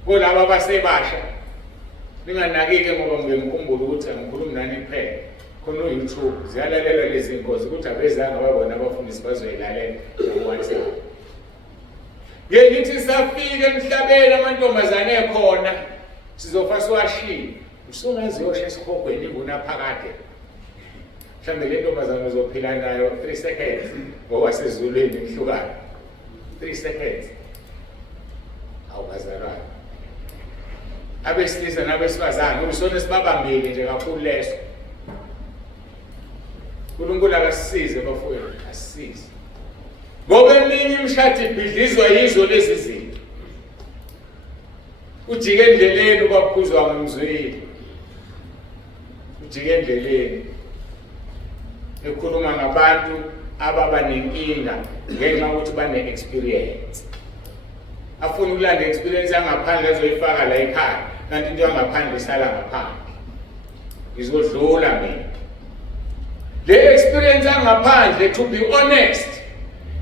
Kolaba abasebasha ninganakike ngoba ngikhumbula ukuthi angikhulumi nani kuphela. Khona uYouTube ziyalalela lezi inkozi ukuthi abezanga babona abafundisi bazoyilalela ku-WhatsApp. Ngelithi safika emhlabeni amantombazane ekhona sizofa siwashini. Usungaze uyosha esikhogweni ingunaphakade. Mhlawumbe le ntombazane uzophila nayo 3 seconds ngoba sezulwini imhlukane. 3 seconds. Awubazalwana. Abesilisa nabesifazane usona esibabambile nje kakhulu leso. uNkulunkulu akasisize bafowethu, asisize. Ngoba eminye imishado ibhidlizwa yizo lezi zinto. Ujike endleleni ubaphuzwa ngomzwili. Ujike endleleni ekhuluma ngabantu ababa nenkinga ngenxa yokuthi bane-experience. Afuna ukulanda experience yangaphandle ezoyifaka la ekhaya, kanti into yangaphandle isala ngaphandle. Izodlula mina. Le experience yangaphandle, to be honest,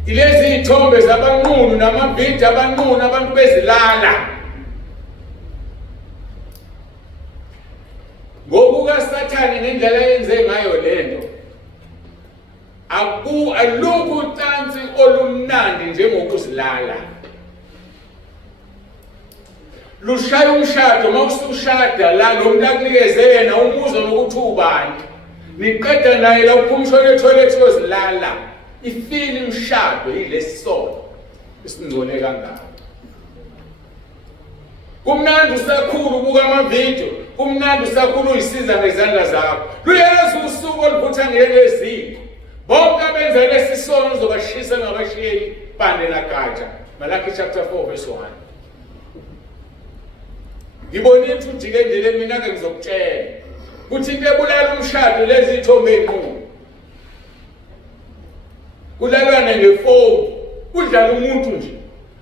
ilezi ithombe zabanqunu namavidiyo abanqunu abantu bezilala. Ngokuka Sathane ngendlela yenze ngayo lento, alukho ucansi olumnandi njengokuzilala. Lushaya umshado mawusushada la lo muntu akunikeze yena umuzwa nokuthi ubani. Niqeda naye la uphumshona etoilet yozilala. Ifili umshado yilesono esingcole kangaka. Kumnandi usakhulu buka amavidiyo, kumnandi usakhulu uyisiza ngezandla zakho. Luyazi usuku oluvutha ngeleziko. Bonke abenza lesi sono uzobashisa ngabashiyeli pande nagatsha. Malaki chapter 4 verse 1. Ngibonile ukuthi ujike endleleni mina ke ngizokutshela ukuthi into ebulala umshado lezi ithombe enkulu. Kulalwana ngefoni, udlala umuntu nje.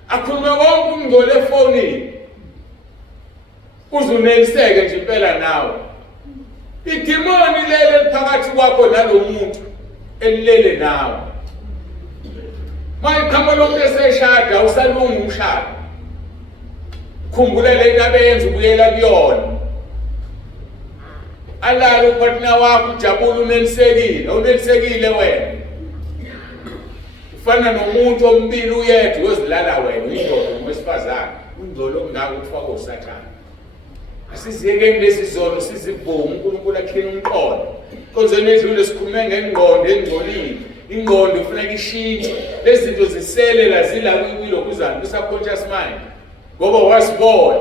Akhulume konke umngcole efonini. Uzuneliseke nje impela nawe. Idimoni lele liphakathi kwakho nalomuntu elilele nawe. Mayiqhamuka lonke eseshada usalunga umshado. Khumbula lento abenza ubuyela kuyona. Alala upartner wakho ujabula unelisekile wena. Ufana nomuntu ombili uyedwa ozilala wena uyindoda wesifazane. Ungcolo ongaka ukufaka uSathane. Asiziyekeni lezi zono sizibhungu uNkulunkulu akhina umqondo. Konzeni edlule sikhulume ngengqondo engcolile. Ingqondo kufanele ishintshe. Lezi zinto zisele la zila kuyilo kuzana ku-subconscious mind. Ngoba wasibona.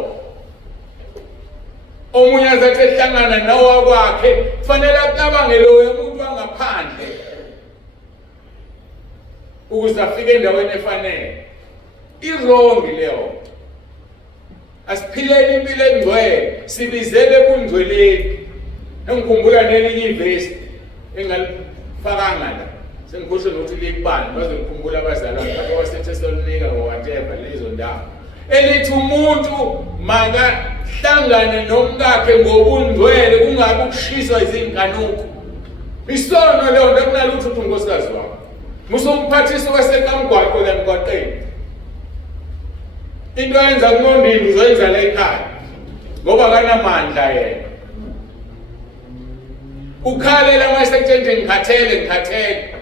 Omunye azathi ehlangana nawo kwakhe kufanele acabange lo umuntu wangaphandle ukuze afike endaweni efanele. Irongi leyo. Asiphileni impilo engcwele, sibizele ebungcweleni. Engikhumbula nelinye ivesi engalifakanga la. Sengikhohlwe nokuthi likubani, baze ngikhumbula abazalwane bakhe waseThesalonika or whatever lezo ndawo. Elithi umuntu makahlangane nomkakhe ngobungcwele kungabi ukushiswa izinkanuko. Isono leyo nto kunalutho uthi unkosikazi wakho. Musomphathisa kwasekamgwaqo la emgwaqeni. Into ayenza kunondini uzoyenza la ekhaya. Ngoba kanamandla yena. Ukhalela masekutshente ngikhathele.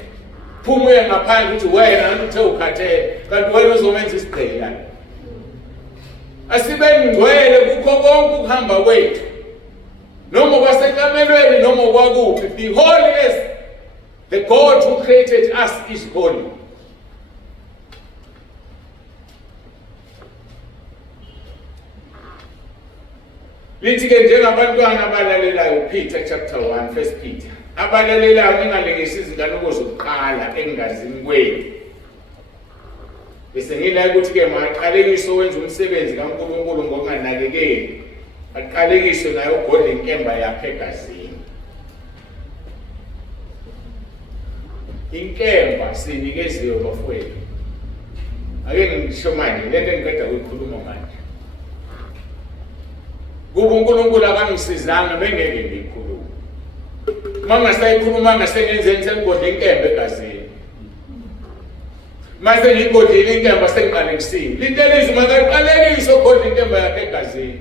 Phuma uye ngaphandle uthi wena nanti uthe ukhathele. Kanti wena uzomenza isigqila. Asibe ngcwele kukho konke ukuhamba kwethu. Noma kwasekamelweni noma kwakuphi. Be holy as the God who created us is holy. Lithi-ke njengabantwana abalalelayo Peter chapter 1 1 Peter. Abalalelayo ningalengisi izinkanuko zokuqala engazini kwenu. Bese ngila ukuthi-ke maqalekiswe wenza umsebenzi kaNkulunkulu ngokunganakekeli. Aqalekiswe nayo ugodla inkemba yakhe egazini. Inkemba sinikeziwe bafowethu. Ake ngisho manje lento engiqeda ukuyikhuluma manje. Kuba uNkulunkulu akangisizanga bengeke ngikhulume. Mama sayikhuluma sengenzeni sengigodla inkemba egazini. Mase ngigodlile inkemba sengiqalekisile. Litelizwe makaqalekiswe ugodla inkemba yakhe egazini.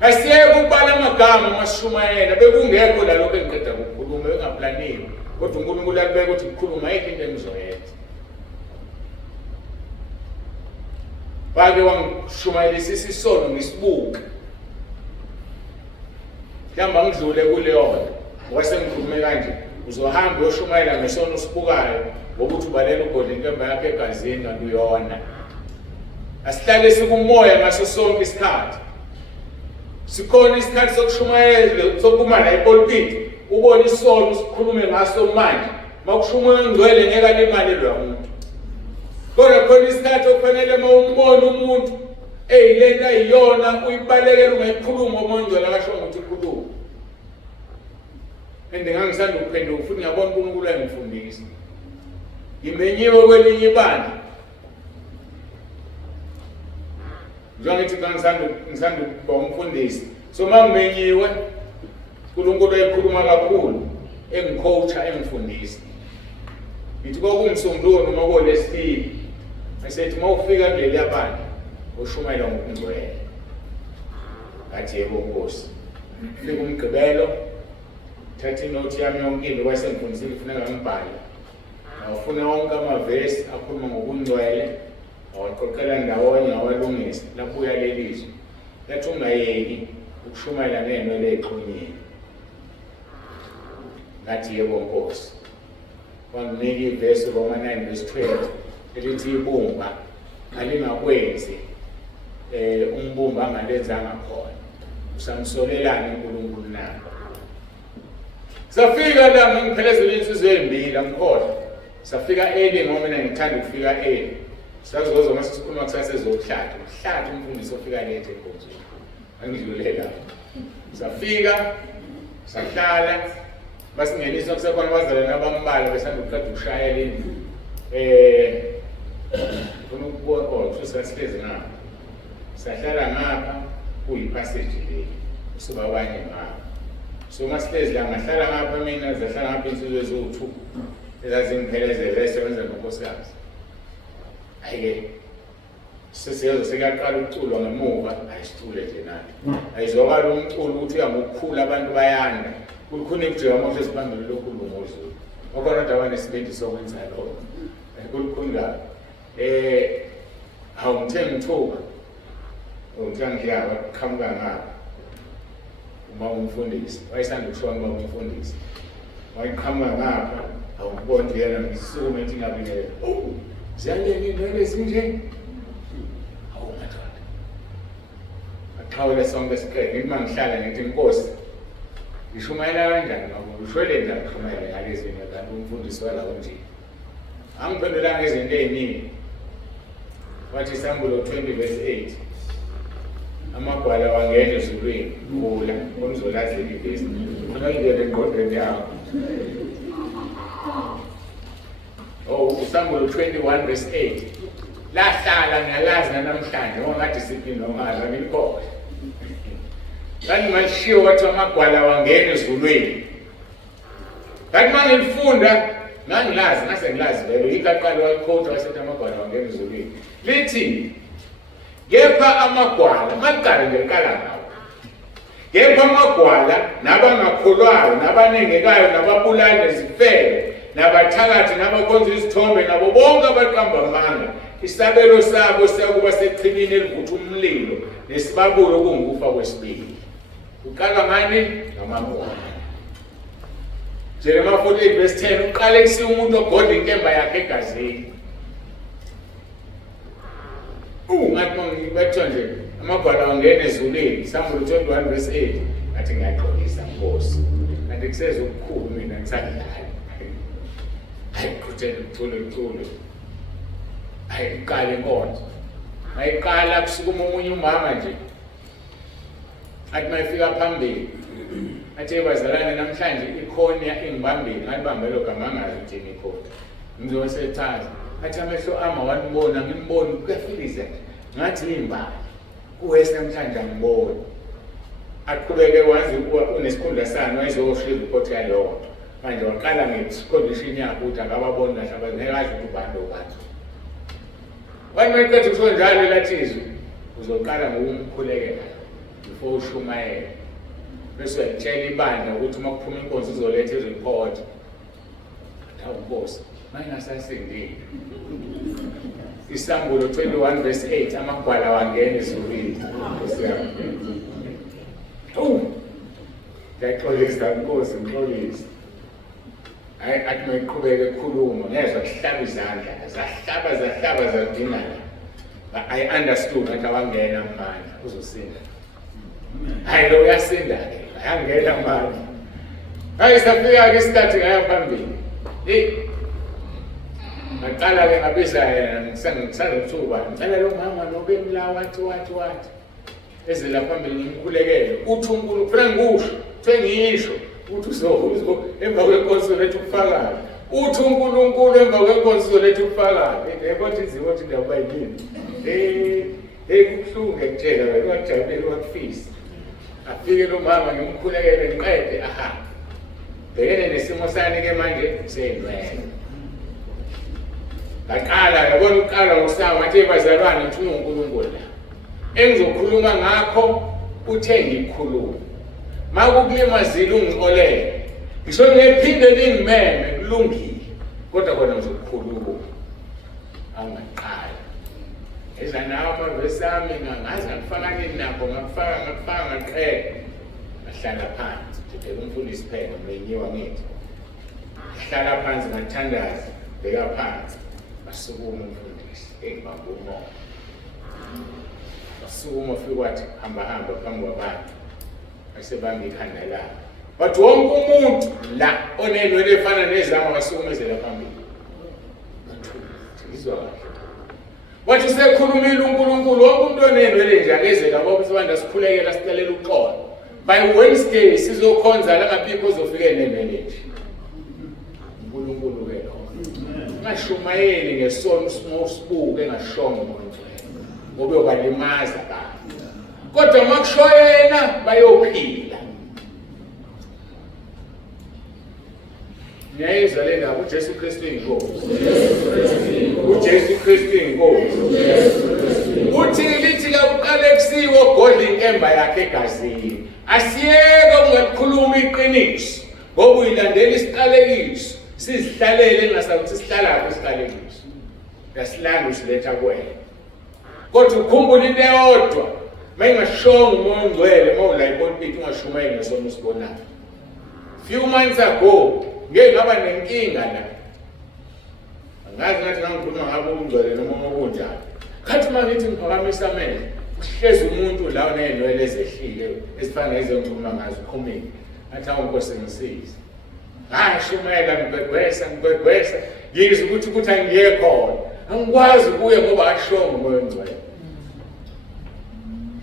Asiyeke ukubala amagama masishumayela bekungekho la lokho engiqeda ukukhuluma bengaplaniwe. Kodwa uNkulunkulu alibeka ukuthi ukukhuluma ayikho into engizoyenza. Bake wangishumayelisa isisono ngisibuka. Mhlamba ngidlule kuleyo wase ngikhulume kanje uzohamba uyoshumayela ngesono osibukayo ngokuthi ubalela ugodla inkemba yakhe egazini kanti uyona. Asihlale sikumoya ngaso sonke isikhathi. Sikhona isikhathi sokushumayela sokuma la epulpit ubone isono sikhulume ngaso manje makushumwe ngcwele ngeke alimalelwe umuntu. Kodwa khona isikhathi okufanele mawumbona umuntu lento ayiyona uyibalekela ungayikhuluma omongcwele akasho ukuthi ukhuluma. Ngangisanda ukuphenduka futhi ngiyabona uNkulunkulu angifundisa. Ngimenyiwe kwelinye ibandla. Njengokuthi ngisanda ukuba umfundisi. So mangimenyiwe uNkulunkulu ayikhuluma kakhulu engicoacha engifundisa. Ngithi kokumsumbulo noma kolesibili. Asethi mawufika kuleli yabandla ushumayela ngokungcwele. Ngathi yebo Nkosi. Fika umgqibelo thatha inothi yami yonke into kwasengifundisile kufuneka ngibhale. Awufuna wonke amavesi akhuluma ngokungcwele. Awaqoqela ndawonye awalungisa lapho uyalelizwe. Yathi ungayeki ukushumayela nenwele eqhonyeni. Ngathi yebo Nkosi. Wanginika ivesi Roma 9 verse 20 elithi ibumba alingakwenzi umbumba angalenzanga khona. Usamsolelana uNkulunkulu na. Safika la ngiphelezela insizwe ezimbili angikhohle. Safika early ngoba mina ngithanda ukufika early. Sazozo mase sikhuluma kusasa ezokuhlatha. Ukuhlatha umfundisi ofika late enkonzweni. Angidlulela. Safika sahlala basingeniswa kusekhona abazalwane abambala besanda ukuqeda ukushayela indlu. Ufuna ukubona sesihlezi ngapha. Sahlala ngapha kuyipassage le. Usuba abanye ngapha. So masihlezi la ngahlala ngapha mina zahlala ngapha insizwe eziwu2. Ezazingiphelezela esebenza nonkosikazi. Ayike sesiyazo sekaqala ukuculwa ngemuva ayisithule nje nathi. Ayizwakala umculo ukuthi uyangokukhula abantu bayanda. Kukhona ekujika amoshe siphambili lokhulu ngozulu. Okhona dawana nesibindi sokwenza lokho. Kukhunda awumthenga ithuba. Ungithenga qhamuka ngapha. Uma umfundisi, wayesanda ukusho uma umfundisi. Wayiqhamuka ngapha awubona yena ngisukume ethi ngabinele. Ziyalenge ngeke sinje. Awumathanda. Aqhawela sonke isikhathi ngithi mangihlala ngithi Nkosi. Ngishumayela kanjani ngabo ushwele njani ukushumayela ngalezi zinto kanti umfundisi wala unje. Angiphendulanga izinto eziningi. wathi Isambulo 20 verse 8. Amagwala wangena ezulwini, khula, umzolazela ibhesi. Angayingena engqondweni yakho. Oh, Isambulo 21 verse 8. Lahlala ngiyalazi namhlanje ngoba discipline ongazi ngikho. Kanti mashiwo wathi amagwala wangena ezulwini. Kanti mangifunda ngangilazi ngasengilazi vele ikaqala wayikhotha wasethi amagwala wangena ezulwini. Lithi kepha amagwala maqala ngeqala ngawo. Kepha amagwala nabangakholwayo nabanengekayo nababulala nezifebe nabathakathi nabakhonza izithombe nabo bonke abaqamba amanga isabelo sabo siyakuba seqhilini elivutha umlilo nesibabulo kungukufa kwesibili. Uqala ngani? Ngamagwala. Jeremiah 48 verse 10 uqale kusiya umuntu ogodla inkemba yakhe egazini. Ngathi ngibethe nje amagwala wangena ezulwini. Isambulo 21 verse 8 ngathi ngiyaxolisa Nkosi. Kanti kuseze ukukhulu mina ngisandlala. Ayikhuthele ukuthula. Ayiqala inkonzo. Ayiqala kusukuma umunye umama nje. Athi mayifika phambili. Athi bazalwane namhlanje ikhonya engibambile ngalibambelo gamangazi uthini ikhona. Ngizosethaza. Athi amehlo ama wanibona ngimbona ukufiliza ngathi imbali. Kuwese namhlanje angibona. Aqhubeke wazi ukuba unesikhundla sani wayezoshila report yalokho. Manje waqala ngecondition yakhe ukuthi akababoni kahle abangeke azi ukuthi ubani obani. Wani mayiqedwe kusho njalo lathizwe uzoqala ngokumkhulekela before ushumayela. Bese uyatshela ibandla ukuthi uma kuphuma inkonzo izoletha ireport. Hawu Nkosi, mayingasasindile. Isambulo 21 verse 8 amagwala wangena ezulwini. Ngiyaxolisa Nkosi, ngixolisa. Athi mayiqhubeke ukukhuluma ngezwa kuhlaba izandla zahlaba zadingana. I understood ngathi awangena amandla uzosinda. Hayi lo uyasinda ke ayangena amandla. Hayi safika ke isikhathi ngaya phambili. Ngaqala ke ngabiza yena ngisangithuba ngicela lo mama nobe emlawa wathi ezela phambili ngimkhulekele uthi uNkulunkulu kufanele ngikusho ngiyisho uthi uzo emva kwenkonzo lethu kufakayo uthi uNkulunkulu emva kwenkonzo lethu kufakayo kodwa iziwo ukuthi ndaba yini kubuhlungu ngekutshela wena wajabule wakufisa afike lo mama ngimkhulekele ngiqede bhekene nesimo sani ke manje sendwele ngaqala yabona uqala ngokusanga wathi bazalwane uthi uNkulunkulu la engizokhuluma ngakho uthe ngikhuluma makukulimazile ungixolele ngisho ngephinde lingimeme kulungile kodwa kona ngizokukhuluma angaqala eza nawo amavesi ami ngazi ngakufaka nini nakho ngakufaka ngaqeda ngahlala phansi ngibheka umfundisi phela ngenyiwa ngithi ngahlala phansi ngathandaza bheka phansi basukuma umfundisi engibamba umoya basukuma ufike wathi hamba phambi kwabantu asebanga ikhanda la wathi wonke umuntu la onenwele efana nezama wasukumezela phambili ngizwa kahle wathi usekhulumile uNkulunkulu wonke umuntu onenwele nje akezela ngoba sibanda sikhulekela sicelela uxolo by Wednesday sizokhonza la ngaphi ozofike nenwele nje uNkulunkulu ke lo ngashumayeli ngesono usibuke ngashongo umuntu ngoba uyobalimaza kabi kodwa makushoyena bayophila Niyayizwa le ndaba uJesu Kristu inkosi uJesu Kristu inkosi uthi lithi kakuqale kusiwo godla inkemba yakhe egazini asiyeke ungakhuluma iqiniso ngoba uyilandela isiqalekiso sizihlalele engasakuthi sihlala lapho isiqalekiso yasilanda usiletha kuwena kodwa ukhumbula into eyodwa mayingashonga umoya ongcwele mawula ipolitiki ungashumayeli ngesono usibonayo few months ago ngeke ngaba nenkinga la angazi ngathi ngikhuluma ngabo ungcwele noma okunjani khathi mangithi ngiphakamisa amehlo uhlezi umuntu la onenwele ezehlile ezifana nezengikhuluma ngazo ukhumile athi awunkosi ngisize ngashumayela ngibhegwesa yizwa ukuthi angiyekho angikwazi kuye ngoba ashongo umoya ongcwele.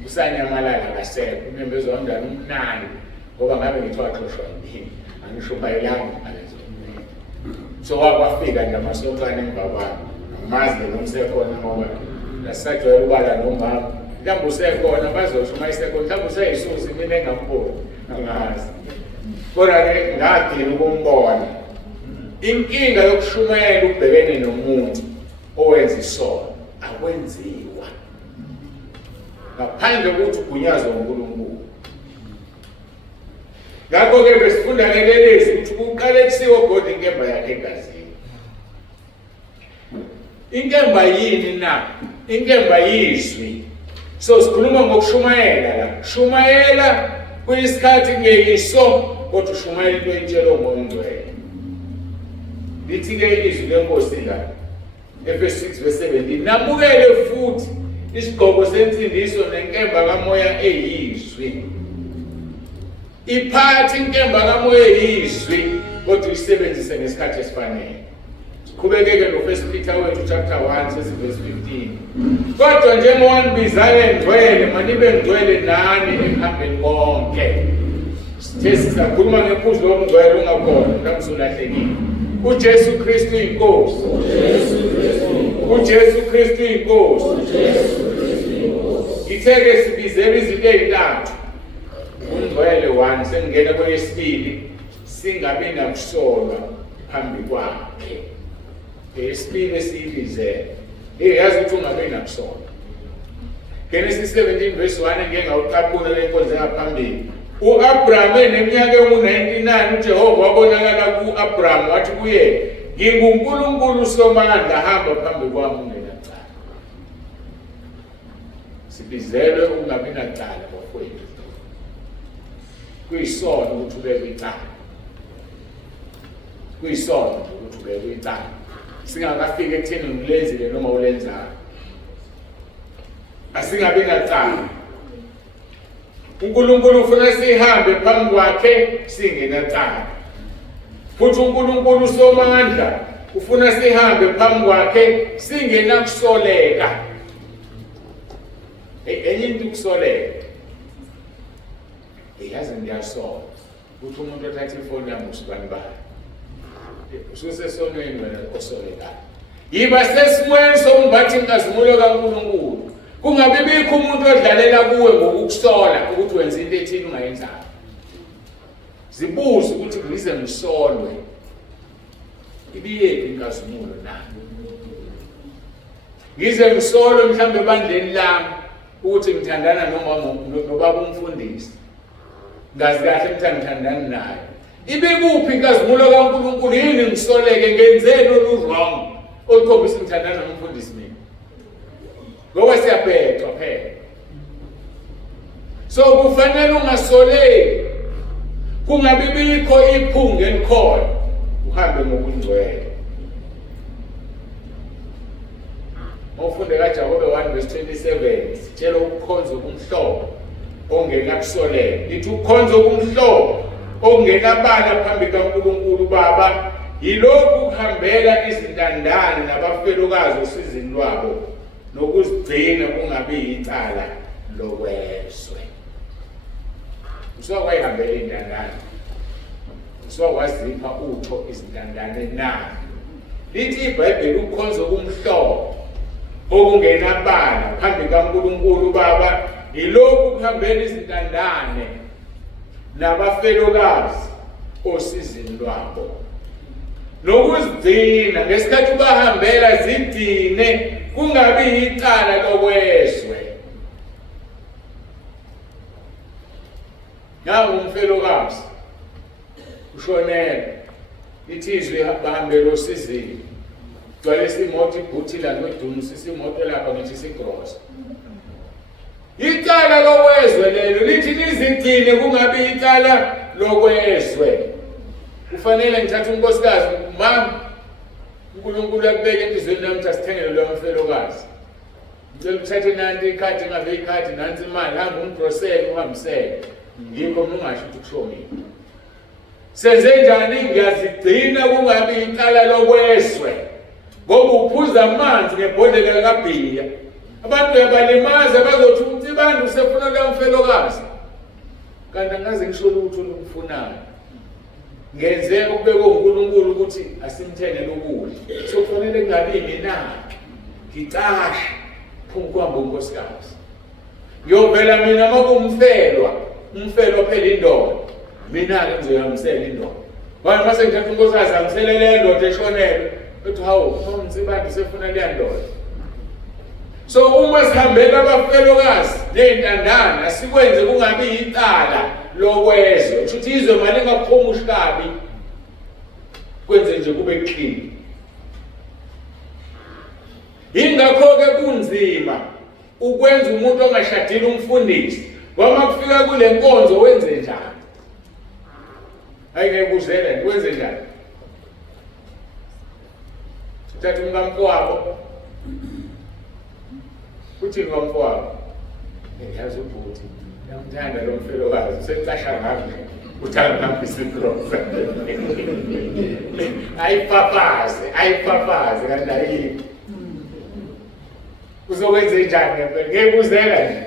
Usanyamalala akasekho, umembezo wamndana umnandi ngoba ngabe ngithi waxoshwa yini, angishumayelanga ngalezo zinto. So kwafika nje amasontwana emva kwami, angimazi nomsekhona ngoba nasajwayela ukubala nomama, mhlawumbe usekhona bazosho uma isekhona, mhlawumbe useyisusi mina engamboni, angazi. Kodwa-ke ngadinga ukumbona. Inkinga yokushumayela ubhekene nomuntu owenza isono akwenziwa ngaphandle kokuthi ugunyazwe uNkulunkulu. Ngakho-ke besifunda ngelelezi ukuthi kuqale kusiwe ogodi inkemba yakhe egazini. Inkemba yini na? Inkemba yizwi. So sikhuluma ngokushumayela la. Shumayela kuyisikhathi kungeyiso kodwa ushumayela into oyitshela umoya ongcwele. Lithi-ke izwi lenkosi la Efesians 6:17, namukele futhi isigqoko sensindiso nenkemba kamoya eyizwi. Iphathi inkemba kamoya eyizwi kodwa uyisebenzise ngesikhathi esifanele. Siqhubekeke no1 Peter wethu chapter 1 verse 15. Kodwa njengoba nibizayo ngcwele manibe ngcwele nani ekuhambeni konke. Sithe sisakhuluma ngephuzu lomngcwele ungakhona mntamsulahlekile. uJesu Kristu inkosi. uJesu Kristu inkosi. Itheke sibizela izinto ezintathu. Ungcwele 1 sengena kweyesibili singabi nakusolwa phambi kwakhe. Eyesibili siyibizele. Yazi ukuthi ungabi nakusolwa. Genesis 17 verse 1 ngeke ngawuqaphula lenkonzo yaphambili. U-Abraham eneminyaka engu-99 uJehova wabonakala ku-Abraham wathi kuye, nginguNkulunkulu uSomandla, hamba phambi kwami ungenacala. Sibizelwe ungabi nacala bafowethu. Kuyisono ukuthi ubeke icala. Kuyisono ukuthi ubeke icala. Singakafika ekutheni ngilenzile noma ulenzayo. Asingabi nacala. uNkulunkulu ufuna sihambe phambi kwakhe singenacala. Futhi uNkulunkulu uSomandla ufuna sihambe phambi kwakhe singenakusoleka. Enye into ukusoleka. Yazi ngiyasola. Uthi umuntu othatha ifoni yami usibani bani. Usesesonweni wena osolekayo. Yiba sesimweni sombathi inkazimulo kaNkulunkulu. Kungabi bikho umuntu odlalela kuwe ngokukusola ukuthi wenza into ethini ungayenzanga. Zibuze ukuthi ngize ngisolwe. Ibiyephi inkazimulo na? Ngize ngisolwe mhlambe ebandleni lami ukuthi ngithandana nobaba umfundisi. Ngazi kahle ukuthi ngithandana naye. Ibikuphi inkazimulo kaNkulunkulu yini ngisoleke ngenzeni olurong olukhombisa ngithandana nomfundisi mina. Ngoba siyabhethwa phela. So kufanele ungasoleki. Kungabi bikho iphunga elikhona. Uhambe ngokungcwele. Ufunde kaJakobe 1 verse 27 sitshela ukukhonza kumhlobo ongenakusolela. Lithi ukukhonza kumhlobo ongenabala phambi kaNkulunkulu Baba yilokhu ukuhambela izintandane nabafelokazi osizini lwabo. Nokuzigcina kungabi icala lokweswe. Usokwayihambela intandane. Usokwazipha utho izintandane na. Lithi iBhayibheli ukukhonza kumhlobo okungenabala phambi kaNkulunkulu Baba yilokhu ukuhambela izintandane nabafelokazi osizini lwabo. Nokuzigcina ngesikhathi ubahambela zigcine kungabi icala lokweswe. Nawo umfelokazi ushonela lithi izwi bahambela osizini. Gcwale isimoto ibhuthi la nodumo sisimoto lapha ngithi sigross. Icala lokweswe lelo lithi lizigcine kungabi icala lokweswe. Kufanele ngithathe unkosikazi mama uNkulunkulu akubeke endizweni nami asithengele lo mfelokazi. Ngicela uthathe nanti ikhadi ngabe ikhadi nansi imali hamba umgrosele uhambisele. Ngikho ungasho ukuthi kusho mina. Senze njani ngiyazigcina kungabi icala lokweswe. ngoba uphuza amanzi ngebhodlela likabhiya. Abantu uyabalimaza bazothi uMtsibande usefuna lo mfelokazi. Kanti angaze ngisho lutho lokufunayo. Ngenze ukubekwe uNkulunkulu ukuthi asimthengele ukudla. So kufanele kungabi mina ngicashe phuma kwabo unkosikazi. Ngiyovela mina makumfelwa, umfelwa phela indoda. Mina ke ngizoyamisela indoda. Manje mase ngithatha unkosikazi angiselele indoda eshonele. Uthi hawu, uMtsibande usefuna le ndoda. So uma sihambela abafelokazi nezintandana sikwenze kungabi icala lokwezwe. Ukuthi izwe mali ngakuphuma ushikabi kwenze nje kube clean. Ingakho ke kunzima ukwenza umuntu ongashadile umfundisi. Ngoba kufika kule nkonzo wenze njani? Ayike kuzela wenze njani? Uthatha umkamfowabo uthi ngomfowabo yazi ukuthi yamthanda lo mfelokazi usecasha ngami uthanda ngambisa ikrosa ayipapaze kanti ayikho uzokwenza njani ngempela ngeke uzela nje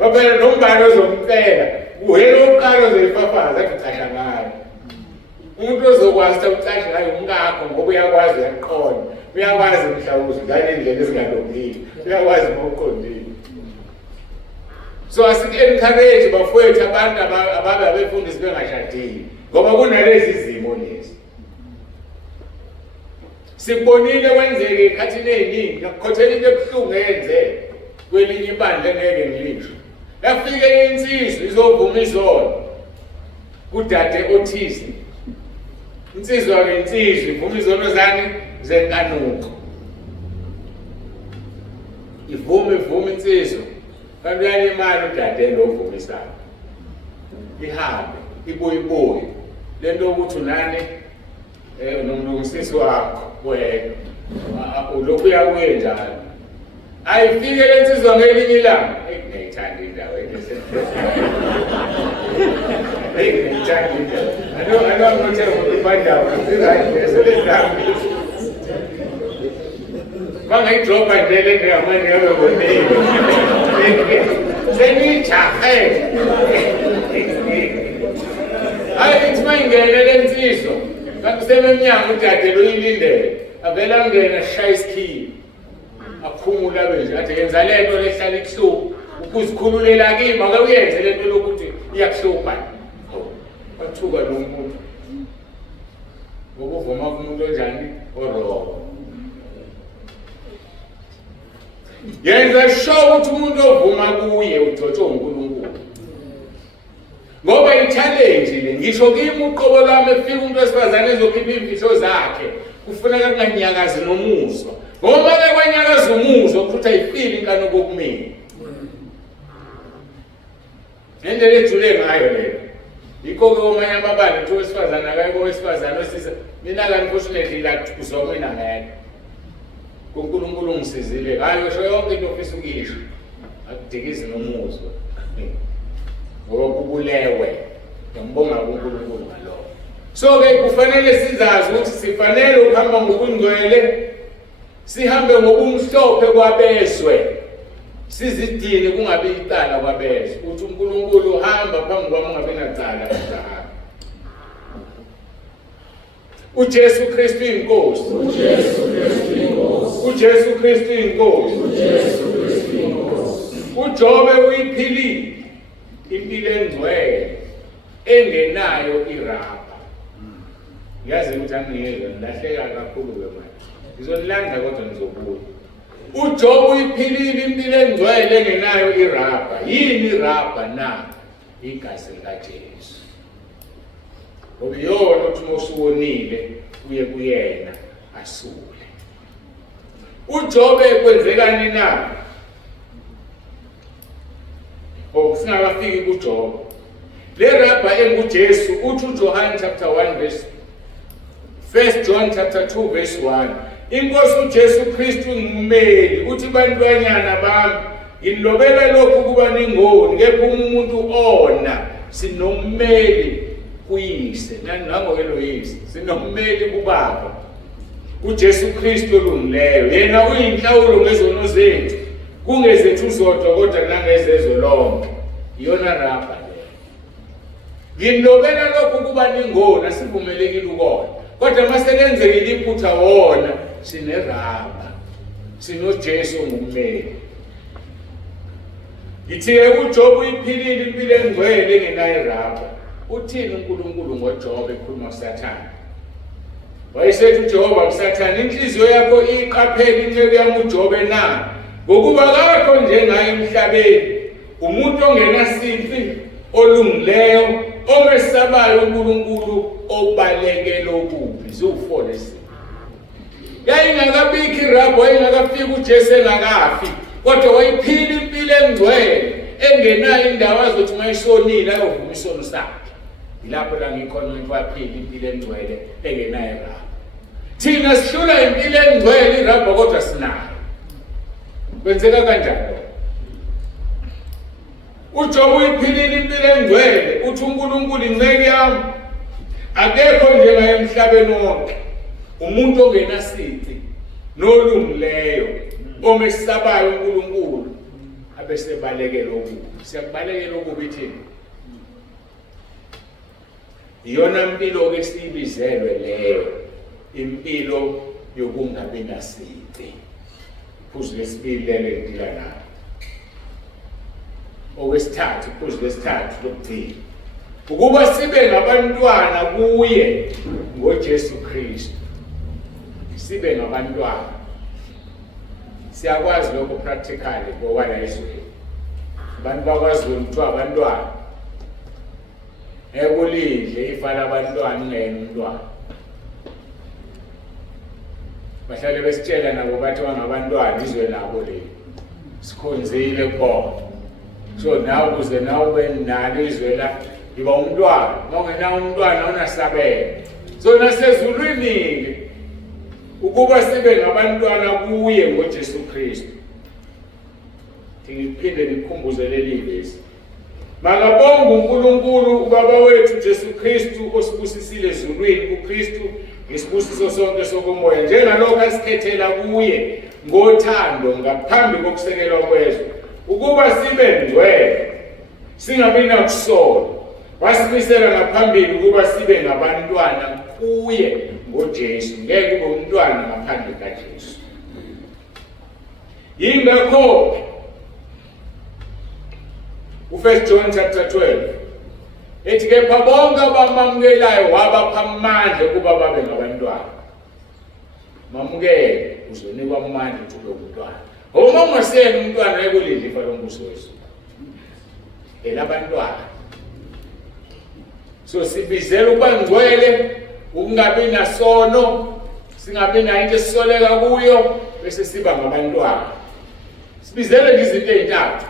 ngoba nombani ozomcela uhelo oqala ozoyipapaza akucasha ngayo umuntu ozokwazi ukucasha ngayo umngakho ngoba uyakwazi uyaqonda uyakwazi mhlawumbe ngale ndlela ezingalungile uyakwazi ngokuqondile. So asike-encourage bafowethu abantu ababe abefundisi bengashadile ngoba kunalezi izimo lezi. Sikubonile kwenzeke ekhathini eziningi ngakukhothela into ebuhlungu eyenzeke kwelinye ibandla engeke ngilisho. Yafike insizwa izovuma izono kudade othize. Insizwa ke insizwa ivuma izono zani zenkanuko. Ivuma insizwa. Kanti uyalimala udade lo ovumisayo. Ihambe, ibuye. Lento ukuthi unani nomlungisisi wakho wena. Lokhu uyakuye njalo. Ayifike lensizwa ngelinye ilanga. Ngiyayithanda indawo I don't want to find out. Mangayidropa ndele ngamanye yabebonile. Sengijahe. Ayithi mangene lensizwa. Ngakusememnyango udade lo yilindele. Avela ngena shaya isikhiyi. Aphumula benje athi yenza lento lehlala ikuhlupha. Ukuzikhululela kimi ake uyenze lento lokuthi iyakuhlupha. Wathuka lo muntu. Ngokuvuma kumuntu onjani orobo. Yenza sure ukuthi umuntu ovuma kuye ujotsho uNkulunkulu. Ngoba i-challenge le ngisho kimi uqobo lwami efika umuntu wesifazane ezokhipha imfihlo zakhe kufuneka kunganyakazi nomuzwa. Ngoba ke kwanyakaza umuzwa ukuthi ayifili inkanuko kumina. Ngendlela ejule ngayo le. Yikho ke omanye amabandla uthi wesifazane akayibo wesifazane osisa mina la unfortunately la kuzoma mina ngeke. uNkulunkulu ngisizile hayi ngisho yonke into ofisa ukuyisho akudikizi nomuzwa ngoba kubulewe ngiyambonga uNkulunkulu ngalokho. So ke kufanele sizazi ukuthi sifanele ukuhamba ngokungcwele sihambe ngobumhlophe kwabeswe sizidini kungabi icala kwabeswe uthi uNkulunkulu hamba phambi kwami ungabi nacala kuhamba. uJesu Kristu inkosi. uJesu Kristu inkosi. uJobe uyiphilile impilo engcwele engenayo irabha. Yazi ukuthi angiyezwa nilahleka kakhulu ke manje. Ngizolanda kodwa nizobuya. uJobe uyiphilile impilo engcwele engenayo irabha. Yini irabha na? Igazi likaJesu. Obiyona uthi mosuwonile uye kuyena asule. uJobe kwenzekani na? Singakafiki kuJobe. Le rabha enguJesu uthi uJohn chapter 1 verse 1 John chapter 2 verse 1. Inkosi uJesu Kristu ngumeli uthi bantwanyana bami ngilobela lokhu kuba ningoni ngepha umuntu ona sinomeli kuyise nangoke lo yise sinomeli kubaba uJesu Kristu olungileyo, yena uyinhlawulo ngezono zethu, kungezethu zodwa kodwa nangezezo lonke. Iyona Rabha leyo. Ngimlobela lokhu kuba ningona sivumelekile ukona. Kodwa maselenzekile iphutha wona sineRabha. SinoJesu ngumeli. Ngithi-ke uJob uyiphilile impilo engcwele engenayo iRabha. Uthini uNkulunkulu ngoJob ekhuluma kuSathane? Wayesethi uJehova kuSathane, inhliziyo yakho iqaphele inceku yami uJob na, ngokuba kakho njengaye emhlabeni, umuntu ongenasici, olungileyo, omesabayo uNkulunkulu, obalekela okubi. Ziwu-4 lesi. Yayingakabikho iRabha, wayengakafiki uJesu engakafi, kodwa wayiphila impilo engcwele engenayo indawo azothi mayishonile ayovuma isono sakhe. Ilapho la ngikhona ukuthi waphila impilo engcwele engenayo iRabha. Thina sihlula impilo engcwele iRabha kodwa sinayo. Kwenzeka kanjani? uJob uyiphilile impilo engcwele, uthi uNkulunkulu inceku yami, akekho njengaye emhlabeni wonke, umuntu ongenasici, nolungileyo, omesabayo uNkulunkulu, abesebalekela okubi. Siyakubalekela okubi thina. Iyona mpilo ke siyibizelwe leyo, impilo yokungabi nasici. Iphuzu lesibili lelo engidila nalo. Okwesithathu, iphuzu lesithathu lokugcina, ukuba sibe ngabantwana kuye ngoJesu Kristu. Sibe ngabantwana. Siyakwazi lokho practically ngoba la ezweni. Abantu bakwaZulu kuthiwa abantwana. Ekulidle ifa labantwana ingene umntwana. Bahlale besitshela nabo bathi bangabantwana izwe labo leli. Sikhonzile khona. So nawe kuze nawe ube nalo izwe la yiba umntwana. Mawungena umntwana unasabela. So nasezulwini ukuba sibe ngabantwana kuye ngoJesu Kristu. Ngiphinde ngikhumbuze leli lezi. Makabonga uNkulunkulu ubaba wethu Jesu Kristu osibusisile ezulwini kuKristu ngesibusiso sonke sokumoya, njengalokho asikhethela kuye ngothando ngaphambi kokusekelwa kwezwe, ukuba sibe ngcwele singabi nakusola. Wasimisela ngaphambili ukuba sibe ngabantwana kuye ngoJesu, ngeke ube umntwana ngaphandle kaJesu. Yingakho u1 John chapter 12 ethi kepha bonke abamamukelayo wabapha amandla ukuba babe ngabantwana. Mamukele uzonikwa amandla ukuthi ube umntwana. Uma ungasena umntwana ekulidla ifa lombuso wezulu. Elabantwana. So sibizela ukuba ngcwele, ukungabi nasono, singabi nayo into esisoleka kuyo, bese siba ngabantwana. Sibizele izinto ezintathu.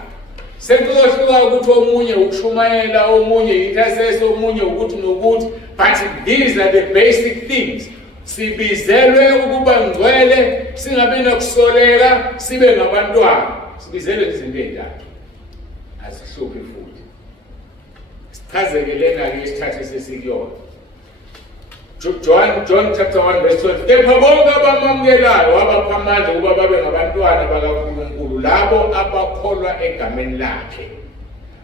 Sekuhluka ukuthi omunye ukushumayela, omunye intercessor, omunye ukuthi nokuthi, but these are the basic things. Sibizelwe ukuba ngcwele, singabi nakusoleka, sibe ngabantwana. Sibizele izinto ezintathu. Asihluphi futhi. Sichazelelena ke isithathu sesikuyona. John chapter 1 verse 12. Kepha bonke abamamukelayo wabapha amandla ukuba babe ngabantwana bakaNkulunkulu, labo abakholwa egameni lakhe,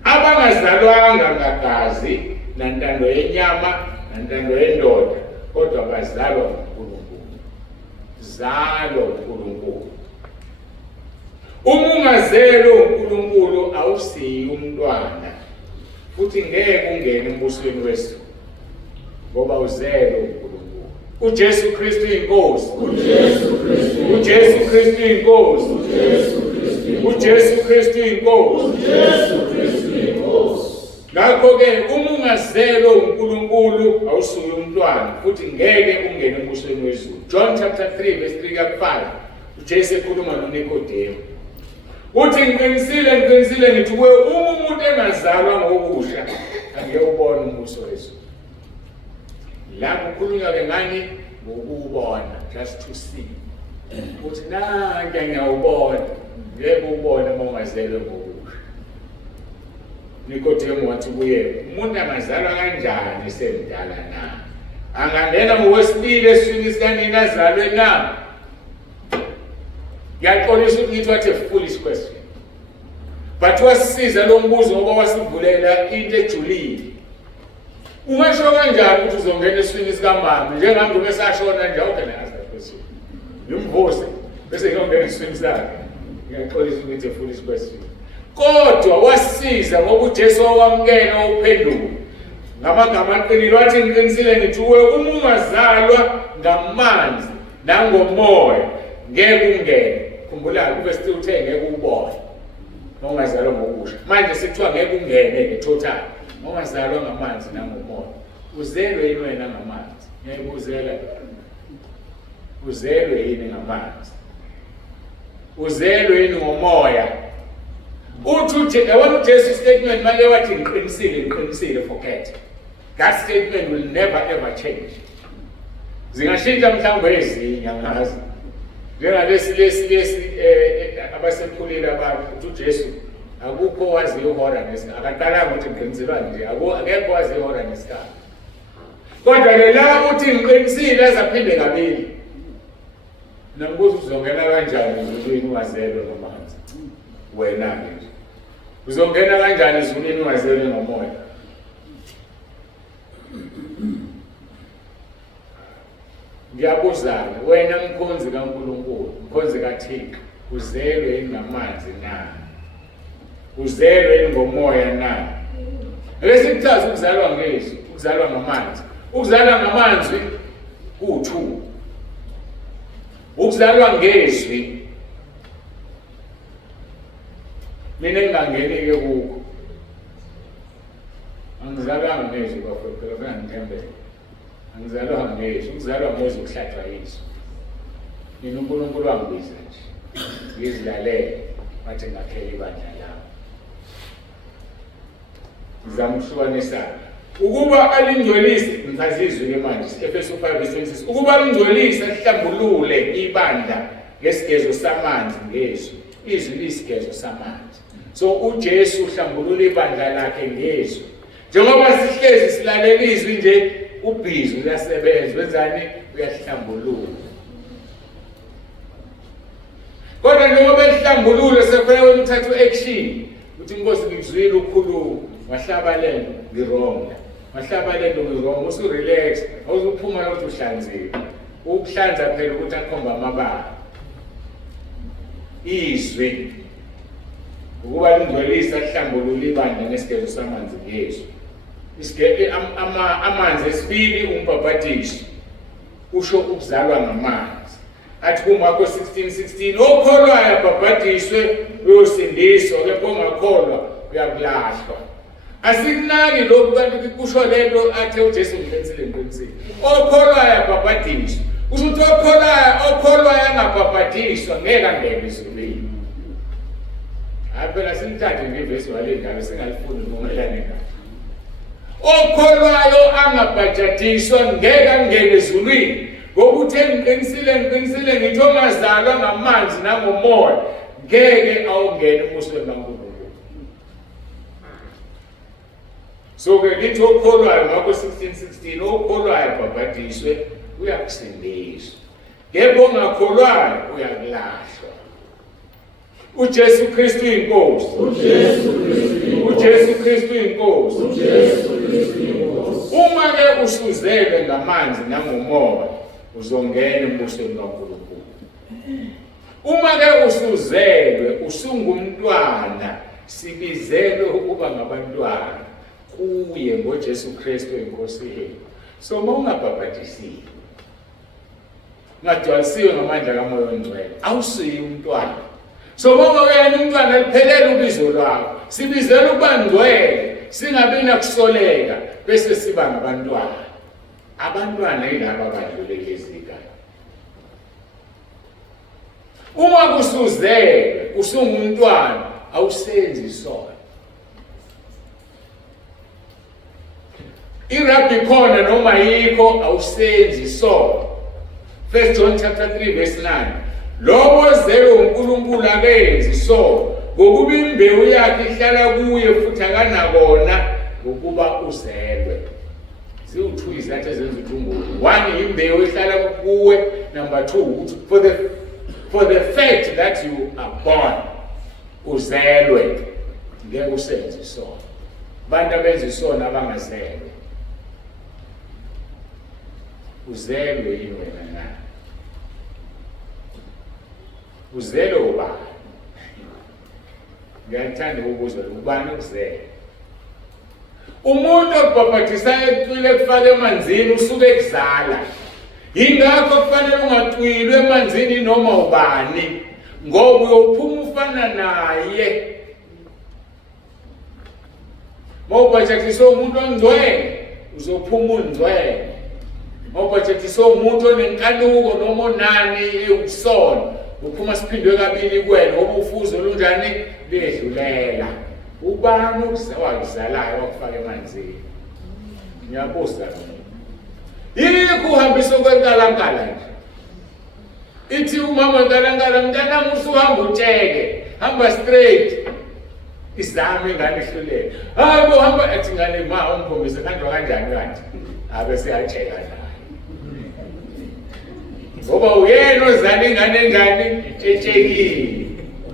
abangazalwanga ngagazi nantando yenyama nantando yendoda, kodwa bazalwa nguNkulunkulu. Zalwa nguNkulunkulu. Uma ungazelwe uNkulunkulu awusiyi umntwana, futhi ngeke ungene embusweni wezulu. Ngoba uzelwe uNkulunkulu. uJesu Kristu inkosi. uJesu Kristu inkosi. uJesu Kristu inkosi. Ngakho-ke uma ungazelwe uNkulunkulu awusuye umntwana, futhi ngeke ungene embusweni wezulu. John chapter 3 verse 3-5 uJesu ekhuluma noNikodemu. Uthi ngiqinisile ngithi kuwe, uma umuntu engazalwa ngokusha angeke ubone umbuso wezulu. La kukhulunywa ke ngani? Ngokubona, just to see. Uthi nanke ngiyawubona, ngeke ubone uma ungazelwe ngokusha. Nikodemu wathi kuye, umuntu angazalwa kanjani semdala na? angangena ngokwesibili eswini sikanina azalwe na? Ngiyaxolisa ukuthi what a foolish question. But wasisiza lo mbuzo ngoba wasivulela into ejulile. Ungasho kanjani ukuthi uzongena eswini sikamama njengamntu besashona nje awukena ask question. Ngimvose bese ngiyongena eswini sakhe. Ngiyaxolisa ukuthi a foolish question. Kodwa wasisiza ngoba uJesu wamkela uphenduko. Ngamagama aqinile wathi ngiqinisile ngithi uma ungazalwa ngamanzi nangomoya ngeke ungene. Khumbula kube sithi uthe ngeke ubone. Ungazalwa ngokusha. Manje sikuthiwa ngeke ungene ngethotal. Ungazalwa ngamanzi nangomoya. Uzelwe yini wena ngamanzi? Ngiyakuzela. Uzelwe yini ngamanzi? Uzelwe yini ngomoya? Uthi yabona uJesu statement manje wathi ngiqinisile forget. That statement will never ever change. Zingashintsha mhlawumbe ezinye angazi. Njengalesi abasekhulile abantu uJesu akukho wazi ihora nesikhathi. Akaqalanga ukuthi ngiqinisile nje akekho wazi ihora nesikhathi. Kodwa la uthi ngiqinisile azaphinde kabili. Nambuzo uzongena kanjani ezulwini ungazelwe ngamanzi? Wena nje. Uzongena kanjani ezulwini ungazelwe ngomoya? Ngiyabuzana wena mkhonzi kaNkulunkulu, mkhonzi kaThixo, uzelwe ngamanzi na? Uzelwe ngomoya na? Lesikuchaza ukuzalwa ngezwi, ukuzalwa ngamanzi. Ukuzalwa ngamanzi ku2. Ukuzalwa ngezwi mina ngingangeni-ke kukho. Angizalwanga ngezwi bafowethu, phela ngithembele. Angizalwanga ngezwi, ukuzalwa ngezwi ukuhlatshwa yizwi. Mina uNkulunkulu wangibiza nje. Ngizilalele wathi ngakhela ibandla lami. Ngizama ukuhlukanisa. Ukuba alingcwelise ngizazizwe manje Efeso 5:26. Ukuba alingcwelise ahlambulule ibandla ngesigezo samanzi ngezwi. Izwi lisigezo samanzi. So uJesu uhlambulula ibandla lakhe ngezwi. Njengoba sihlezi silalela izwi nje ubhizi uyasebenza wenzani uyahlambulula. Kodwa njengoba ehlambulule sekufanele uthathe action. Uthi inkosi ngizwile ukukhuluma wahlaba lento ngirong. Wahlaba lento ngirong usu relax awuzuphuma ukuthi uhlanzeke. Ukuhlanza phela ukuthi akhomba amabala. Izwi ukuba lingcwelisa ahlambulula ibandla ngesigezo samanzi ngezwi. Amanzi esibili umbhabhatiso usho ukuzalwa ngamanzi. Athi kuMarko 16:16 okholwayo abhabhatiswe uyosindiswa kepha ongakholwa uyabulahlwa. Asikunaki lokhu kanti kusho lento athe uJesu ngiqinisile. Okholwayo abhabhatiswe. Kusho ukuthi okholwayo angabhabhatiswa ngeke angene ezulwini. Phela simthathe ngevesi walendaba singalifuni ngomelane nayo. Okholwayo angabhajatiswa ngeke angene ezulwini. Ngokuthi ngiqinisile ngithi ongazalwa ngamanzi nangomoya ngeke awungene emusweni kaNkulunkulu. So ke lithi okholwayo Marko 16:16 okholwayo abhabhatiswe uyakusindiswa. Kepha ongakholwayo uyakulahlwa. uJesu Kristu inkosi. uJesu Kristu inkosi. Uma ke usuzelwe ngamanzi nangomoya uzongena embusweni kaNkulunkulu. Uma ke usuzelwe usungumntwana sibizelwe ukuba ngabantwana kuye ngoJesu Kristu inkosi yethu. So mawungabhabhatisiwe ngagcwalisiwe ngamandla kaMoya oNgcwele awusiyi umntwana. So mawuyena umntwana liphelele ubizo lwakho. Sibizela ukuba ngcwele singabi nakusoleka bese siba ngabantwana. Abantwana yilabo abadlulekezika. Uma kusuzelwe usungumntwana awusenzi isono. Irabhi khona noma yikho awusenzi isono. 1 John chapter 3:9. Lowo ozelwe uNkulunkulu akenzi isono ngokuba imbewu yakhe ihlala kuye futhi akanakona ngokuba uzelwe. Siwu-2 izathu ezenza ukuthi ungoni. 1, imbewu ehlala kuwe. Number 2, for the fact that you are born, uzelwe, ngeke usenze isono. Abantu abenza isono abangazelwe. Uzelwe yini wena na? Uzelwe ubani? Ngiyathanda ukuzwa ubani ukuzelwe. Umuntu okubhaphathisayo ecwile ekufaka emanzini usuke ekuzala. Yingakho kufanele ungacwilwe emanzini noma ubani, ngoba uyophuma ufana naye. Mawubhaphathiswa umuntu ongcwele, uzophuma ungcwele. Mawubhaphathiswa umuntu onenkanuko noma onani ewusono, uphuma siphindwe kabili kuwena, ngoba ufuzo lunjani ledlulela. Ubani wakuzalayo wakufaka emanzini? Ngiyabuza mina. Yikho uhambisa kwenkalankala nje. Ithi umama wenkalankala, mntanami usuhamba utsheke, hamba straight. Izame ingane ihluleke. Hayi bo hamba ethi ngane ma ungikhombise kanjwa kanjani kanti. Abe siyatsheka naye. Ngoba uyena ozala ingane enjani etshekile.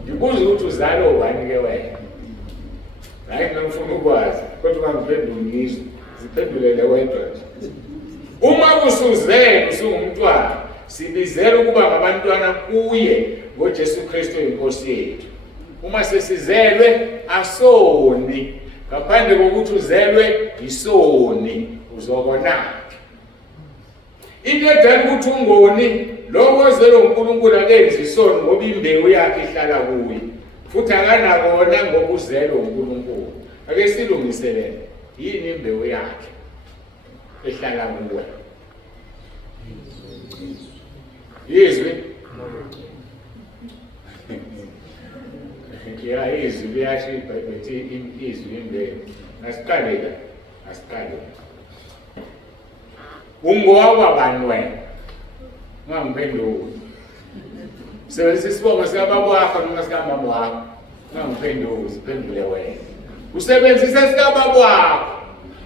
Ngibuza ukuthi uzalo ubani ke wena? Hayi ngifuna ukwazi, kodwa ungiphendule ngizwe. Ziphendulele wedwa nje. Uma usuzele usungumntwana, sibizela ukuba ngabantwana kuye ngoJesu Kristu inkosi yethu. Uma sesizelwe asoni, ngaphandle kokuthi uzelwe isoni, uzobona. Into edala ukuthi ungoni, lo ozelwe uNkulunkulu akenzi isoni ngoba imbewu yakhe ihlala kuye. Futhi akanakona ngoba uzelwe uNkulunkulu. Ake silungiselele, yini imbewu yakhe ehlala kuwe? Izwi? Ya izwi liyasho iBhayibheli lithi izwi imbewu. Asiqale. Ungowabani wena? Ungangiphenduli. Sebenzisa isibongo sikababa wakho noma sikamama wakho. Ungangiphenduli, siphendule wena. Usebenzisa sikababa wakho.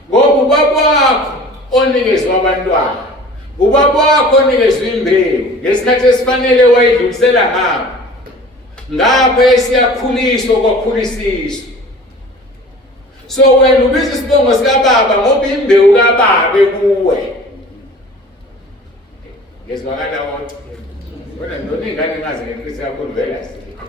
Ngoba ubaba wakho onikezwe abantwana. Ubaba wakho onikezwe imbewu. Ngesikhathi esifanele wayidlulisela ngapha. Ngapha esiyakhuliswa kwakhulisiswa. So wena ubiza isibongo sikababa ngoba imbewu kababa kuwe. Ngezwakala wonke. Wena noningane ngaze ngeNkosi yakho livela sikho.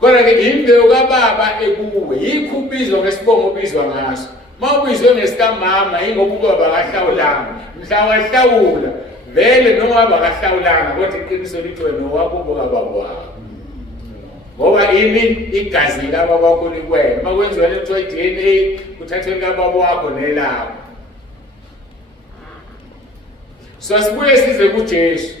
Kodwa ke imbewu kababa ekuwe, yikho ubizwa ngesibongo obizwa ngaso. Mawubizwe ngesikamama ingoba ubaba akahlawulanga. Mhla wahlawula vele noma abakahlawulanga kodwa iqiniso lithi wena owakho ubaba wakho. Ngoba ini igazi likababa wakho likwena. Makwenziwa lento DNA kuthathwe likababa wakho nelakho. So sibuye size kuJesu.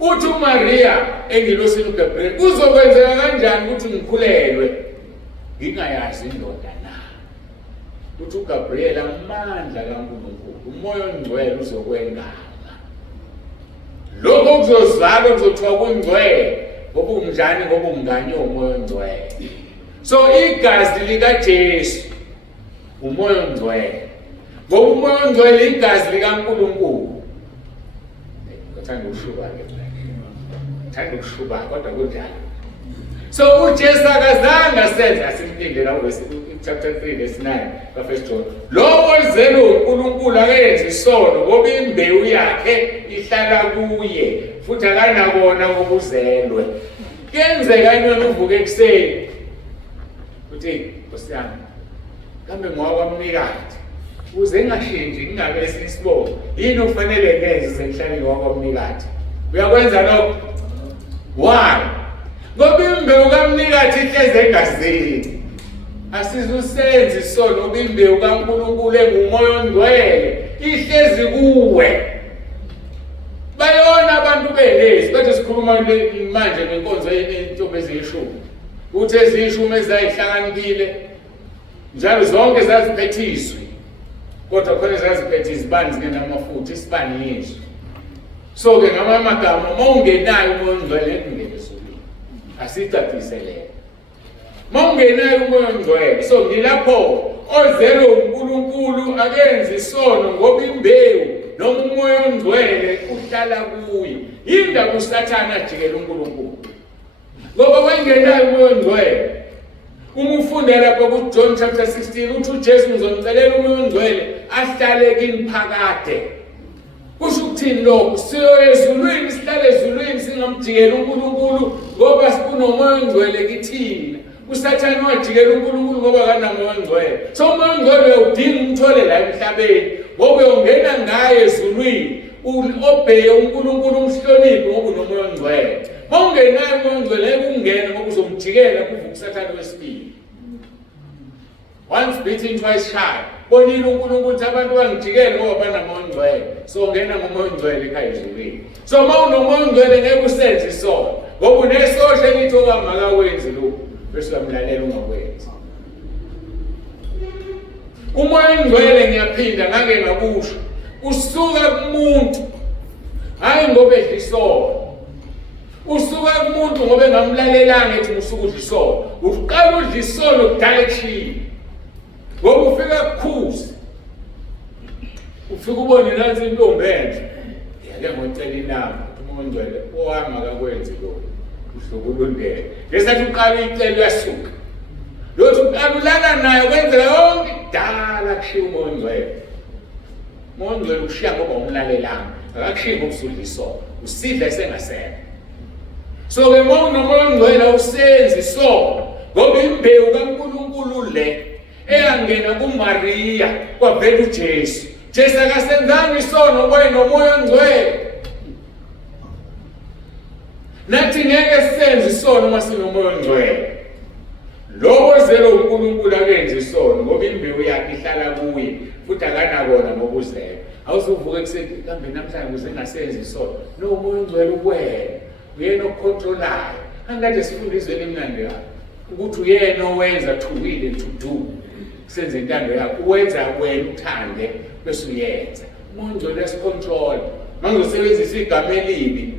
Uthi uMaria engilosini uGabriel kuzokwenzeka kanjani ukuthi ngikhulelwe ngingayazi indoda na? Uthi uGabriel amandla kaNkulunkulu, umoya ongcwele uzokwengama. Lokho kuzozalwa kuzothiwa kungcwele ngoba unjani ngoba unganye umoya ongcwele. So igazi likaJesu umoya ongcwele. Ngoba umoya ongcwele igazi likaNkulunkulu. Ngithanda ukushuba ke. Ngithanda ukushuba kodwa kunjani. So uJesu akazange senza simphindela chapter 3 verse 9 kaFirst John. Lo ozelwe uNkulunkulu akenzi isono ngoba imbewu yakhe ihlala kuye futhi akanakona ukuzelwe. Kuyenzeka yena uvuke ekseni. Uthi Nkosi yami kambe ngowakwamnikati uze ngashinji ngingabe sisibongo. Yini ufanele ngenze senhlali ngowakwamnikati? Uyakwenza lokho? Why? Ngoba imbewu kaMnikati ihleze egazini. Asizusenzi isono ngoba imbewu kaNkulunkulu engumoya ongcwele ihlezi kuwe. Bayona abantu belezi bathi sikhuluma manje ngenkonzo yentombi eziyishumi. Uthe eziyishumi ezayihlakaniphile njalo zonke zaziphethiswe. Kodwa khona zaziphethe izibani zingenamafutha, isibani yizwe. So ke ngamanye amagama mawungenayo umoya ongcwele ngeke esulile. Asicaciselele. Mawungenayo umoya ongcwele, so ngilapho ozelwe uNkulunkulu akenzi isono ngoba imbewu noma umoya ongcwele uhlala kuye. Yindaba uSathane ajikela uNkulunkulu. Ngoba wangenayo umoya ongcwele. Uma ufunda lapha kuJohn chapter 16 uthi uJesu ngizomcelela umoya ongcwele ahlale kini phakade. Kusho ukuthini lokho? Siyo ezulwini, sihlale ezulwini singamjikeli uNkulunkulu ngoba sikunomoya ongcwele kithina. USathane wajikela uNkulunkulu ngoba akanamoya ongcwele. So umoya ongcwele udinga umthole la emhlabeni ngoba uyongena ngaye ezulwini obheke uNkulunkulu umhloniphi ngoba unomoya ongcwele. Ongenayo umoya ongcwele ungena ngoba uzomjikela kuvuka uSathane wesibili. Once bitten twice shy. Bonile uNkulunkulu ukuthi abantu bangijikele ngoba banamoya ongcwele. So ngena ngomoya ongcwele ekhaya ezulwini. So uma unomoya ongcwele ngeke usenze isono. Ngoba unesosha elithi okamakawenzi lokhu bese uyamlalela ungakwenzi. Umoya ongcwele ngiyaphinda ngake ngakusho. Usuka kumuntu hayi ngoba edla isono. Usuka kumuntu ngoba engamlalelanga ethi usuka udla isono. Uqala udla isono kudala ekushini. Ngoba ufika kukhuzi. Ufika ubone nansi intombi enhle. Yake ngocela inamba umoya ongcwele owami akakwenzi lokho. Uhlubulundele. Ngesathi uqala icela uyasuka. Lothi uqala ulala naye kwenzela yonke kudala kushiya umoya ongcwele. Umoya ongcwele ukushiya ngoba umlalelanga. Akakushiya ngoba usudla isono. Usidla esengasekho. So ke uma unomoya ongcwele usenza isono ngoba imbewu kaNkulunkulu le eyangena kuMaria kwavela uJesu. Jesu akasenzanga isono ngoba enomoya ongcwele. Nathi ngeke senze isono uma sinomoya ongcwele. Lo ozelwe uNkulunkulu akenze isono ngoba imbewu yakhe ihlala kuye futhi akanakona ngokuzela. Awusuvuka ekuseni kambe namhlanje kuze ngasenza isono. No umoya ongcwele ukwena. Uyena ocontrolayo. Angikade sifunde izweni emnandi yakho. Ukuthi uyena owenza to will and to do. Senze intando yakho. Uwenza wena uthande bese uyenza. Umoya ongcwele esicontrol. Mangizosebenzisa igama elibi.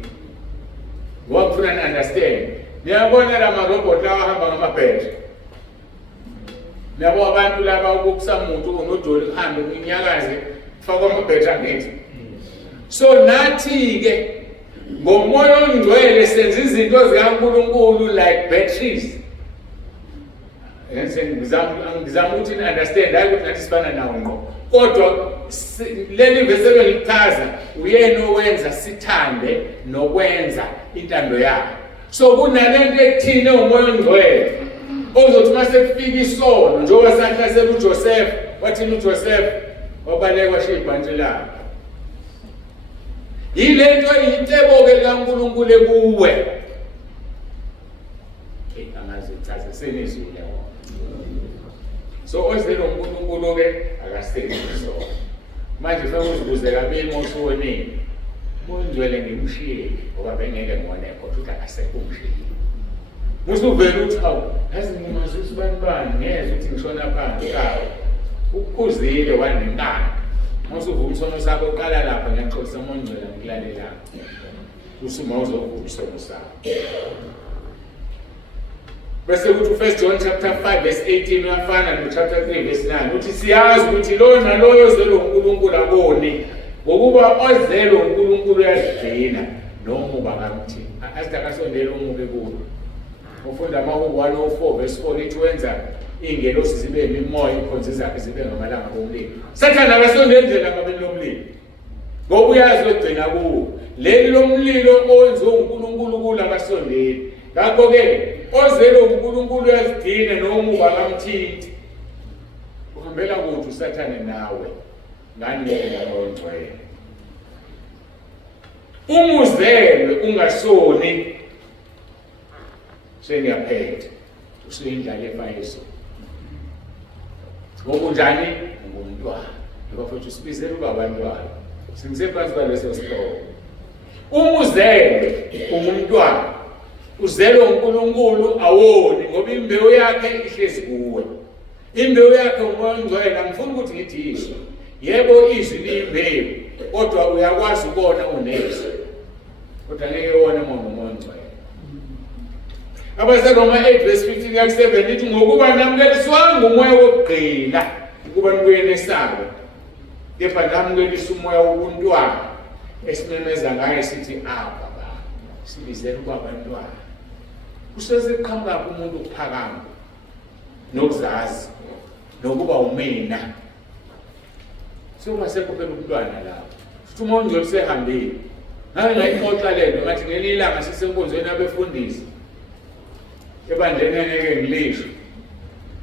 Ngoba ufuna ni understand. Niyabona la marobot lawa ahamba ngamabheshe. Niyabona abantu laba ukukusamuntu unodoli uhambe unyakaze ufaka amabheshe angithi. So nathi ke ngomoya ongcwele senza izinto zikaNkulunkulu like batteries. Ngizama ukuthi ni understand hayi ukuthi nathi sifana nawo ngqo. Kodwa leli veselo lichaza uyena owenza sithande nokwenza intando yakhe. So kunalento ekuthini umoya ongcwele ozothi mase kufika isono njengoba sahlasela uJoseph wathini uJoseph wabalekwa shibhantshi lakhe. Yilento yintebo ke kaNkulunkulu ekuwe. Angazi chaza senizulu yabo. So ozelwe uNkulunkulu ke akasenzi isono. Manje ufuna uzibuze kabili mosonini. Umoya ongcwele ngimshiye ngoba bengeke ngone kodwa uthi akasekho umshiye. Musuvela uthi hawu yazi ngimazisa ubani ngeze uthi ngishona phansi kawo. Ukukhuzile wanenkani. Musuvuka isono sakho uqala lapha ngiyaxolisa umoya ongcwele ngikulalelayo. Usuma uzovuka isono sakho. Bese kuthi u1 John chapter 5 verse 18 uyafana no chapter 3 verse 9 uthi siyazi ukuthi lo naloyo ozelwe uNkulunkulu akoni ngokuba ozelwe uNkulunkulu uyazigcina nomuba kamthi. Asitakasondela umuke kulo. Ufunda amaHubo 104 verse 4 lithi wenza ingelosi zibe imimoya ikhonzi zakhe zibe ngamalanga omlilo. Sathane akasondeli ndlela ngabeni lomlilo. Ngoba uyazi ogcina kuwo. Leli lomlilo owenziwe uNkulunkulu kulo akasondeli. Ngakho ke ozelwe uNkulunkulu uyazigcina nomuba kamthinti. Uhambela kuthi uSathane nawe ngani ngomoya ongcwele. Umuzelwe ungasoni sengiyaphetha usuyindlala efayiso. Ngokunjani ngumntwana ngoba futhi usibizela ubabantwana. Singisephansi kwaleso sihloko. Umuzelwe ungumntwana. Uzelwe uNkulunkulu awoni ngoba imbewu yakhe ihlezi kuwe. Imbewu yakhe umoya ongcwele angifuni ukuthi ngithi izwi. Yebo izwi liyimbewu kodwa uyakwazi ukubona unezwi. Kodwa ngeke uone umoya ongcwele. AbaseRoma 8:15-7 lithi ngokuba namukeliswanga umoya wokugcina ukuba nibuyenesaba, kepha namukelisa umoya wobuntwana esimemeza ngaye sithi Abba Baba, sibizela ukuba abantwana. Kusezikuqhamuka umuntu ukuphakama nokuzazi nokuba umina. Soba sekuphela umntwana lapho. Futhi umuntu nje usehambile. Ngake ngayixoxa lento ngathi ngelinye ilanga sisenkonzweni abefundisi. Ebandleni ngeke ngilisho.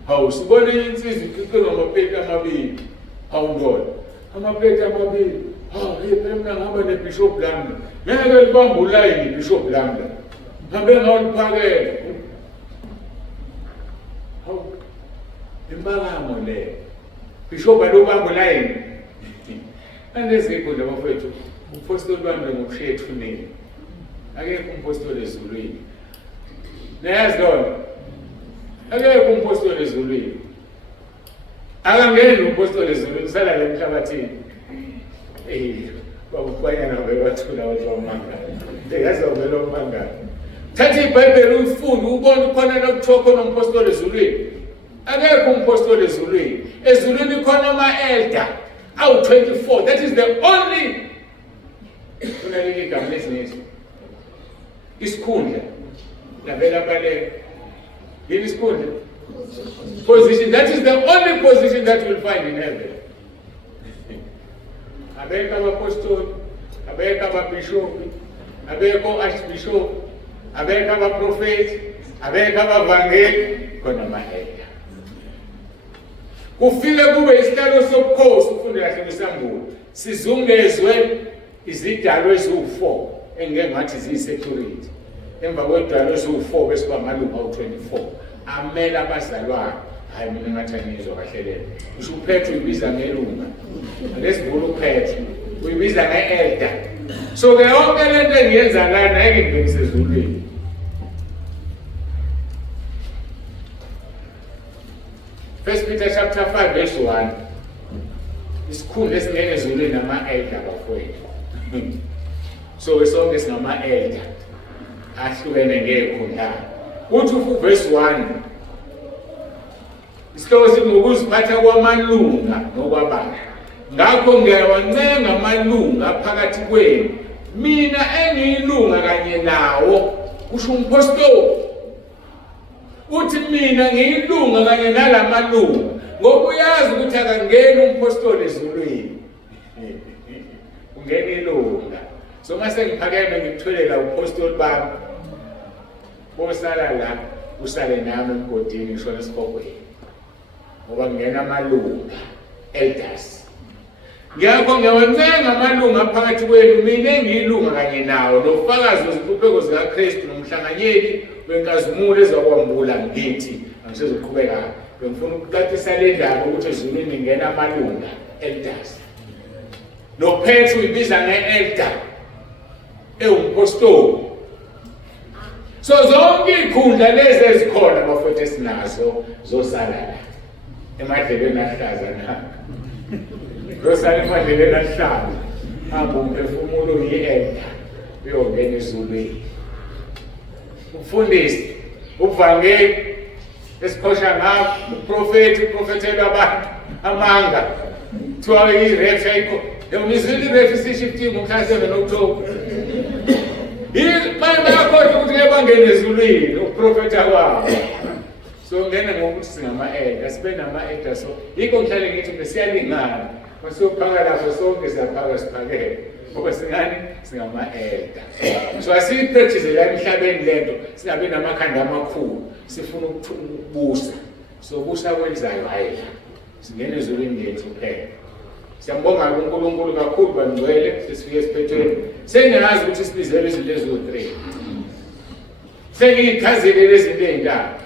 Hawu sibone insizwa iqhaqha amaplate amabili. Hawu ndoda. Amaplate amabili. Hawu phela mina ngihamba neBishop Lambda. Ngeke libambe ulayini iBishop Lambda. Ngihambe ngawuphakela. Hawu imbangamo le. Bishop alubamba ulayini. Andezikho nje bafowethu. Umpostoli wami ngokushiya ethuneni. Akekho umpostoli ezulwini. Nayazi lona. Akekho umpostoli ezulwini. Akangeni umpostoli ezulwini sala la emhlabathini. Babukwanyana bebathula abantu bamanga. Ndekaza uvela umanga. Thatha iBhayibheli uyifunde ubone khona lokuthiwa khona umpostoli ezulwini. Akekho umpostoli ezulwini. Ezulwini khona ama-elder awu-24. That is the only kunaleli igama lezinyethi isikhundla lavela baleka yini isikhundla position. That is the only position that you will find in heaven. Abeka abapostoli, abeka ababishophi, abeka archbishop, abeka abaprofeti, abeka abavangeli, khona ama-elder. Kufike kube isihlalo sobukhosi ufunde kahle ngesambulo sizungezwe izidalwa eziwu-4 engeke ngathi ziyi-security. Emva kwedalwa eziwu-4 bese kwamalunga awu-24 amele abazalwane. Hayi mina ngathi angizwa kahle lento. Usho uPetro uyibiza ngelunga. Lesivula uPetro uyibiza nge-elder. So ke yonke lento engiyenza lana ngeke ngibe ngisezulwini. First Peter chapter 5 verse 1. Isikhundla esingeke ezulwini nama-elder bafowethu. So sonke singama-elder ahlukene ngekhundla. Uthi verse 1 isihloko sithi ngokuziphatha kwamalunga nokwabanye. Ngakho ngiyawancenga amalunga phakathi kwenu, mina engiyilunga kanye nawo, kusho umpostoli. Uthi mina ngiyilunga kanye nalamalunga ngoba uyazi ukuthi akangeni umpostoli ezulwini. Ungena ilunga. So mase ngiphakeme ngikutholela umpostoli bami. Bosala la usale nami emgodini ngisho nesibhokweni. Ngoba ngena amalunga elders. Ngiyakho ngiyawancenga amalunga phakathi kwenu, mina engiyilunga kanye nawo, nofakazi wezihlupheko zikaKristu nomhlanganyeli wenkazimulo ezakwambula ngithi angisezoqhubeka. Bengifuna ukuqaqisa le ndaba ukuthi ezulwini ngena amalunga elders. NoPetro uyibiza nge-elder ewumpostoli. So zonke ikhundla lezi ezikhona bafowethu esinazo zosalala emadlelweni ahlaza na. Zosala emadlelweni ahlaza. Hamba umphefumulo uyi-elder uyongena ezulwini. Umfundisi, uvangeli esikhosha ngakho, uprofethi uprofethela abantu amanga. Kuthiwa i-ref yayikho. Ngizwile i-ref isishifting ngomhla 7 October. Bayakhohlwa ukuthi ngeke bangene ezulwini ukuprofetha kwabo. So ngena ngokuthi singama-elder, sibe nama-elder. So yikho ngihlale ngithi besiyalingana. Masiyophaka lapho sonke siyaphaka siphakele. Ngoba singani singama-elder. So asiyipractice la emhlabeni lento singabe namakhanda amakhulu. Sifuna ukubusa. So busa kwenzayo hayi la. Singene ezulwini lethu kuphela. Siyambonga uNkulunkulu kakhulu bangcwele sesifike esiphethweni. Sengiyazi ukuthi sibizele izinto eziwu-3. Sengiyichazile lezi zinto ezintathu.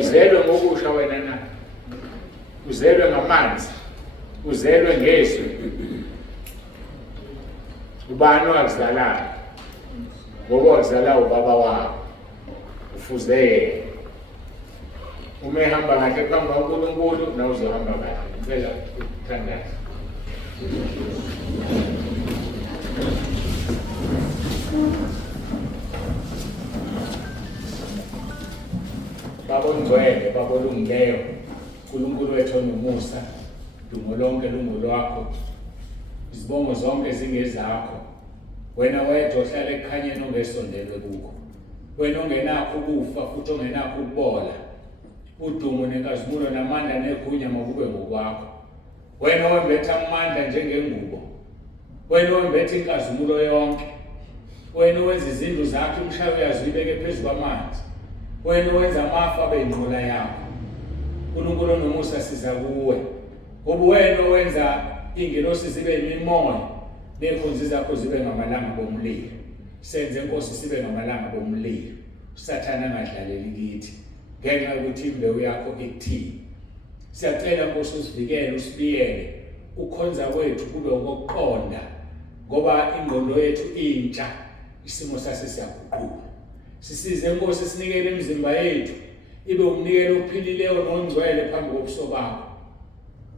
Uzelwe ngokusha wena na. Uzelwe ngamanzi. Uzelwe ngezwi. Ubani wakuzalayo? Ngoba wakuzalayo ubaba wakho. Ufuze yena. Uma ehamba kahle phambi kaNkulunkulu nawe uzohamba kahle. Ngicela ukuthandaza. oyingcwele Baba olungileyo, uNkulunkulu wethu onomusa, dumo lonke lungolwakho, izibongo zonke zingezakho. Wena wedwa ohlala ekukhanyeni ongesondelwe kukho, wena ongenakho ukufa futhi ongenakho ukubola. Udumo nenkazimulo namandla negunya makube ngokwakho. Wena owembetha amandla njengengubo, wena owembetha inkazimulo yonke, wena owenza izindlu zakho umhlaba uyazi ibeke phezu kwamanzi, wena owenza amafu abe yinqola yakho. uNkulunkulu onomusa siza kuwe, ngoba wena owenza ingelosi zibe imimoya nekhonzi zakho zibe ngamalanga bomlilo. Senze Nkosi sibe ngamalanga bomlilo, uSathane angadlaleli kithi ngenxa yokuthi imbewu yakho ikuthini. Siyacela Nkosi usivikele, usibiyele, ukhonza kwethu kube ngokuqonda, ngoba ingqondo yethu intsha, isimo sase siyaguquka. Sisize Nkosi sinikele imizimba yethu ibe umnikelo ophilileyo nongcwele phambi kobuso bakho,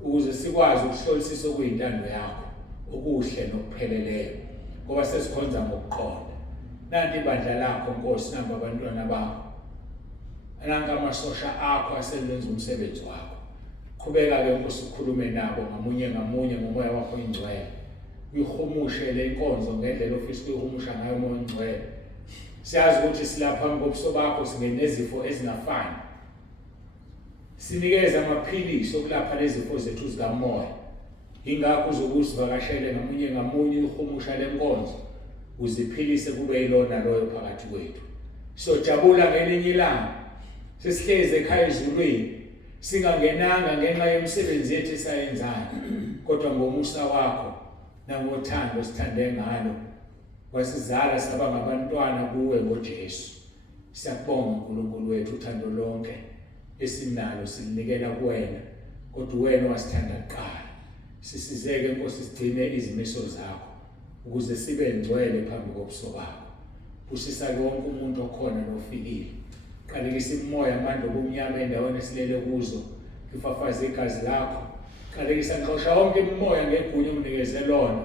ukuze sikwazi ukuhlolisisa okuyintando yakho, okuhle nokupheleleyo, ngoba sesikhonza ngokuqonda. Nanti ibandla lakho Nkosi, namba abantwana bakho, nanka amasosha akho asebenza umsebenzi wakho. Qhubeka-ke Nkosi ukhulume nabo ngamunye ngamunye ngomoya wakho oyingcwele, uyihumushe le nkonzo ngendlela ofisa ukuyihumusha ngayo umoya oyingcwele. Siyazi ukuthi silapha phambi kobuso bakho singenezifo ezingafani, sinikeza amaphilisi okulapha lezifo zethu zikamoya. Ingakho uzokusivakashele ngamunye ngamunye uyihumusha le nkonzo, uziphilise kube yilona loyo phakathi kwethu. Sojabula ngelinye ilanga sesihlezi ekhaya ezulwini, singangenanga ngenxa yemisebenzi yethu esayenzayo, kodwa ngomusa wakho nangothando sithande ngalo wasizala saba ngabantwana kuwe ngoJesu. Siyabonga uNkulunkulu wethu, uthando lonke esinalo silinikela kuwena, kodwa wena wasithanda kuqala. Sisizeke Nkosi sigcine izimiso zakho ukuze sibe ngcwele phambi kobuso bakho. Busisa wonke umuntu okhona nofikile, qalekisa imoya amandla obumnyama endaweni esilele kuzo, ifafaze igazi lakho. Qalekisa nxosha wonke imimoya ngegunya umnikeze lona.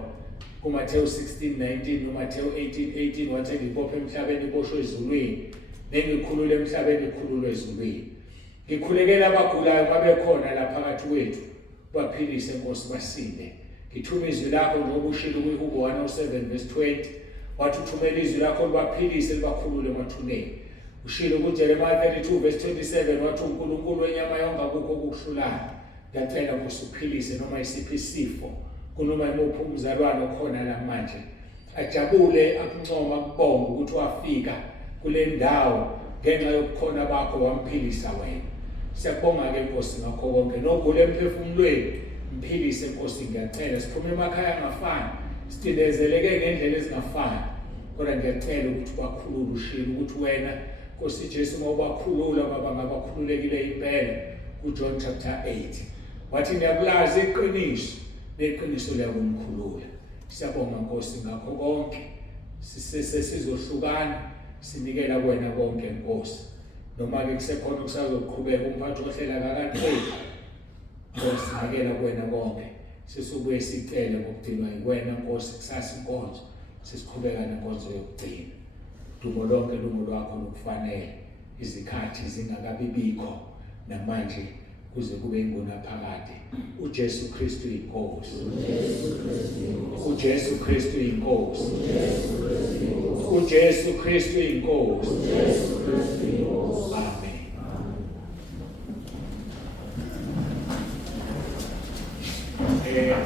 kuMathewu 16:19 noMathewu 18:18 wathi ngibophe emhlabeni iboshwe ezulwini, nengikhulule emhlabeni ikhululwe ezulwini. Ngikhulekela abagulayo babekhona lapha phakathi kwethu, baphilise Nkosi basinde. Ngithuma izwi lakho njengoba ushilo kwiHubo 107:20, wathi uthumela izwi lakho libaphilise libakhulule emathuneni. Ushilo kuJeremiah 32:27 wathi uNkulunkulu wenyama yonke akukho okukuhlulayo. Ngiyacela Nkosi uphilise noma isiphi isifo, kunoma imuphi umzalwane okhona la manje, ajabule akuncoma kubonga ukuthi wafika kule ndawo ngenxa yokukhona bakho wamphilisa wena. Siyabonga-ke Nkosi ngakho konke, nogula emphefumulweni mphilise Nkosi. Ngiyacela siphume emakhaya angafani, sicindezeleke ngendlela ezingafani, kodwa ngiyacela ukuthi bakhulule ushilo ukuthi wena Nkosi Jesu mawubakhulula baba ngabakhululekile impela. kuJohn chapter 8 wathi ngiyakulazi iqiniso, neqiniso liyakumkhulula. Siyabonga Nkosi ngakho konke, sizohlukana sinikela kuwena konke Nkosi, noma-ke kusekhona kusazoqhubeka umphathi ohlela kakaqedi. Nkosi sinikela kuwena konke, sisubuye sicele ngokudinwa yiwena Nkosi kusasa inkonzo, sesiqhubeka nenkonzo yokugcina. Dumo lonke lungolwakho lokufanele, izikhathi zingakabibikho namanje kuze kube ingunaphakade. uJesu Kristu inkosi, uJesu Kristu inkosi, uJesu Kristu inkosi.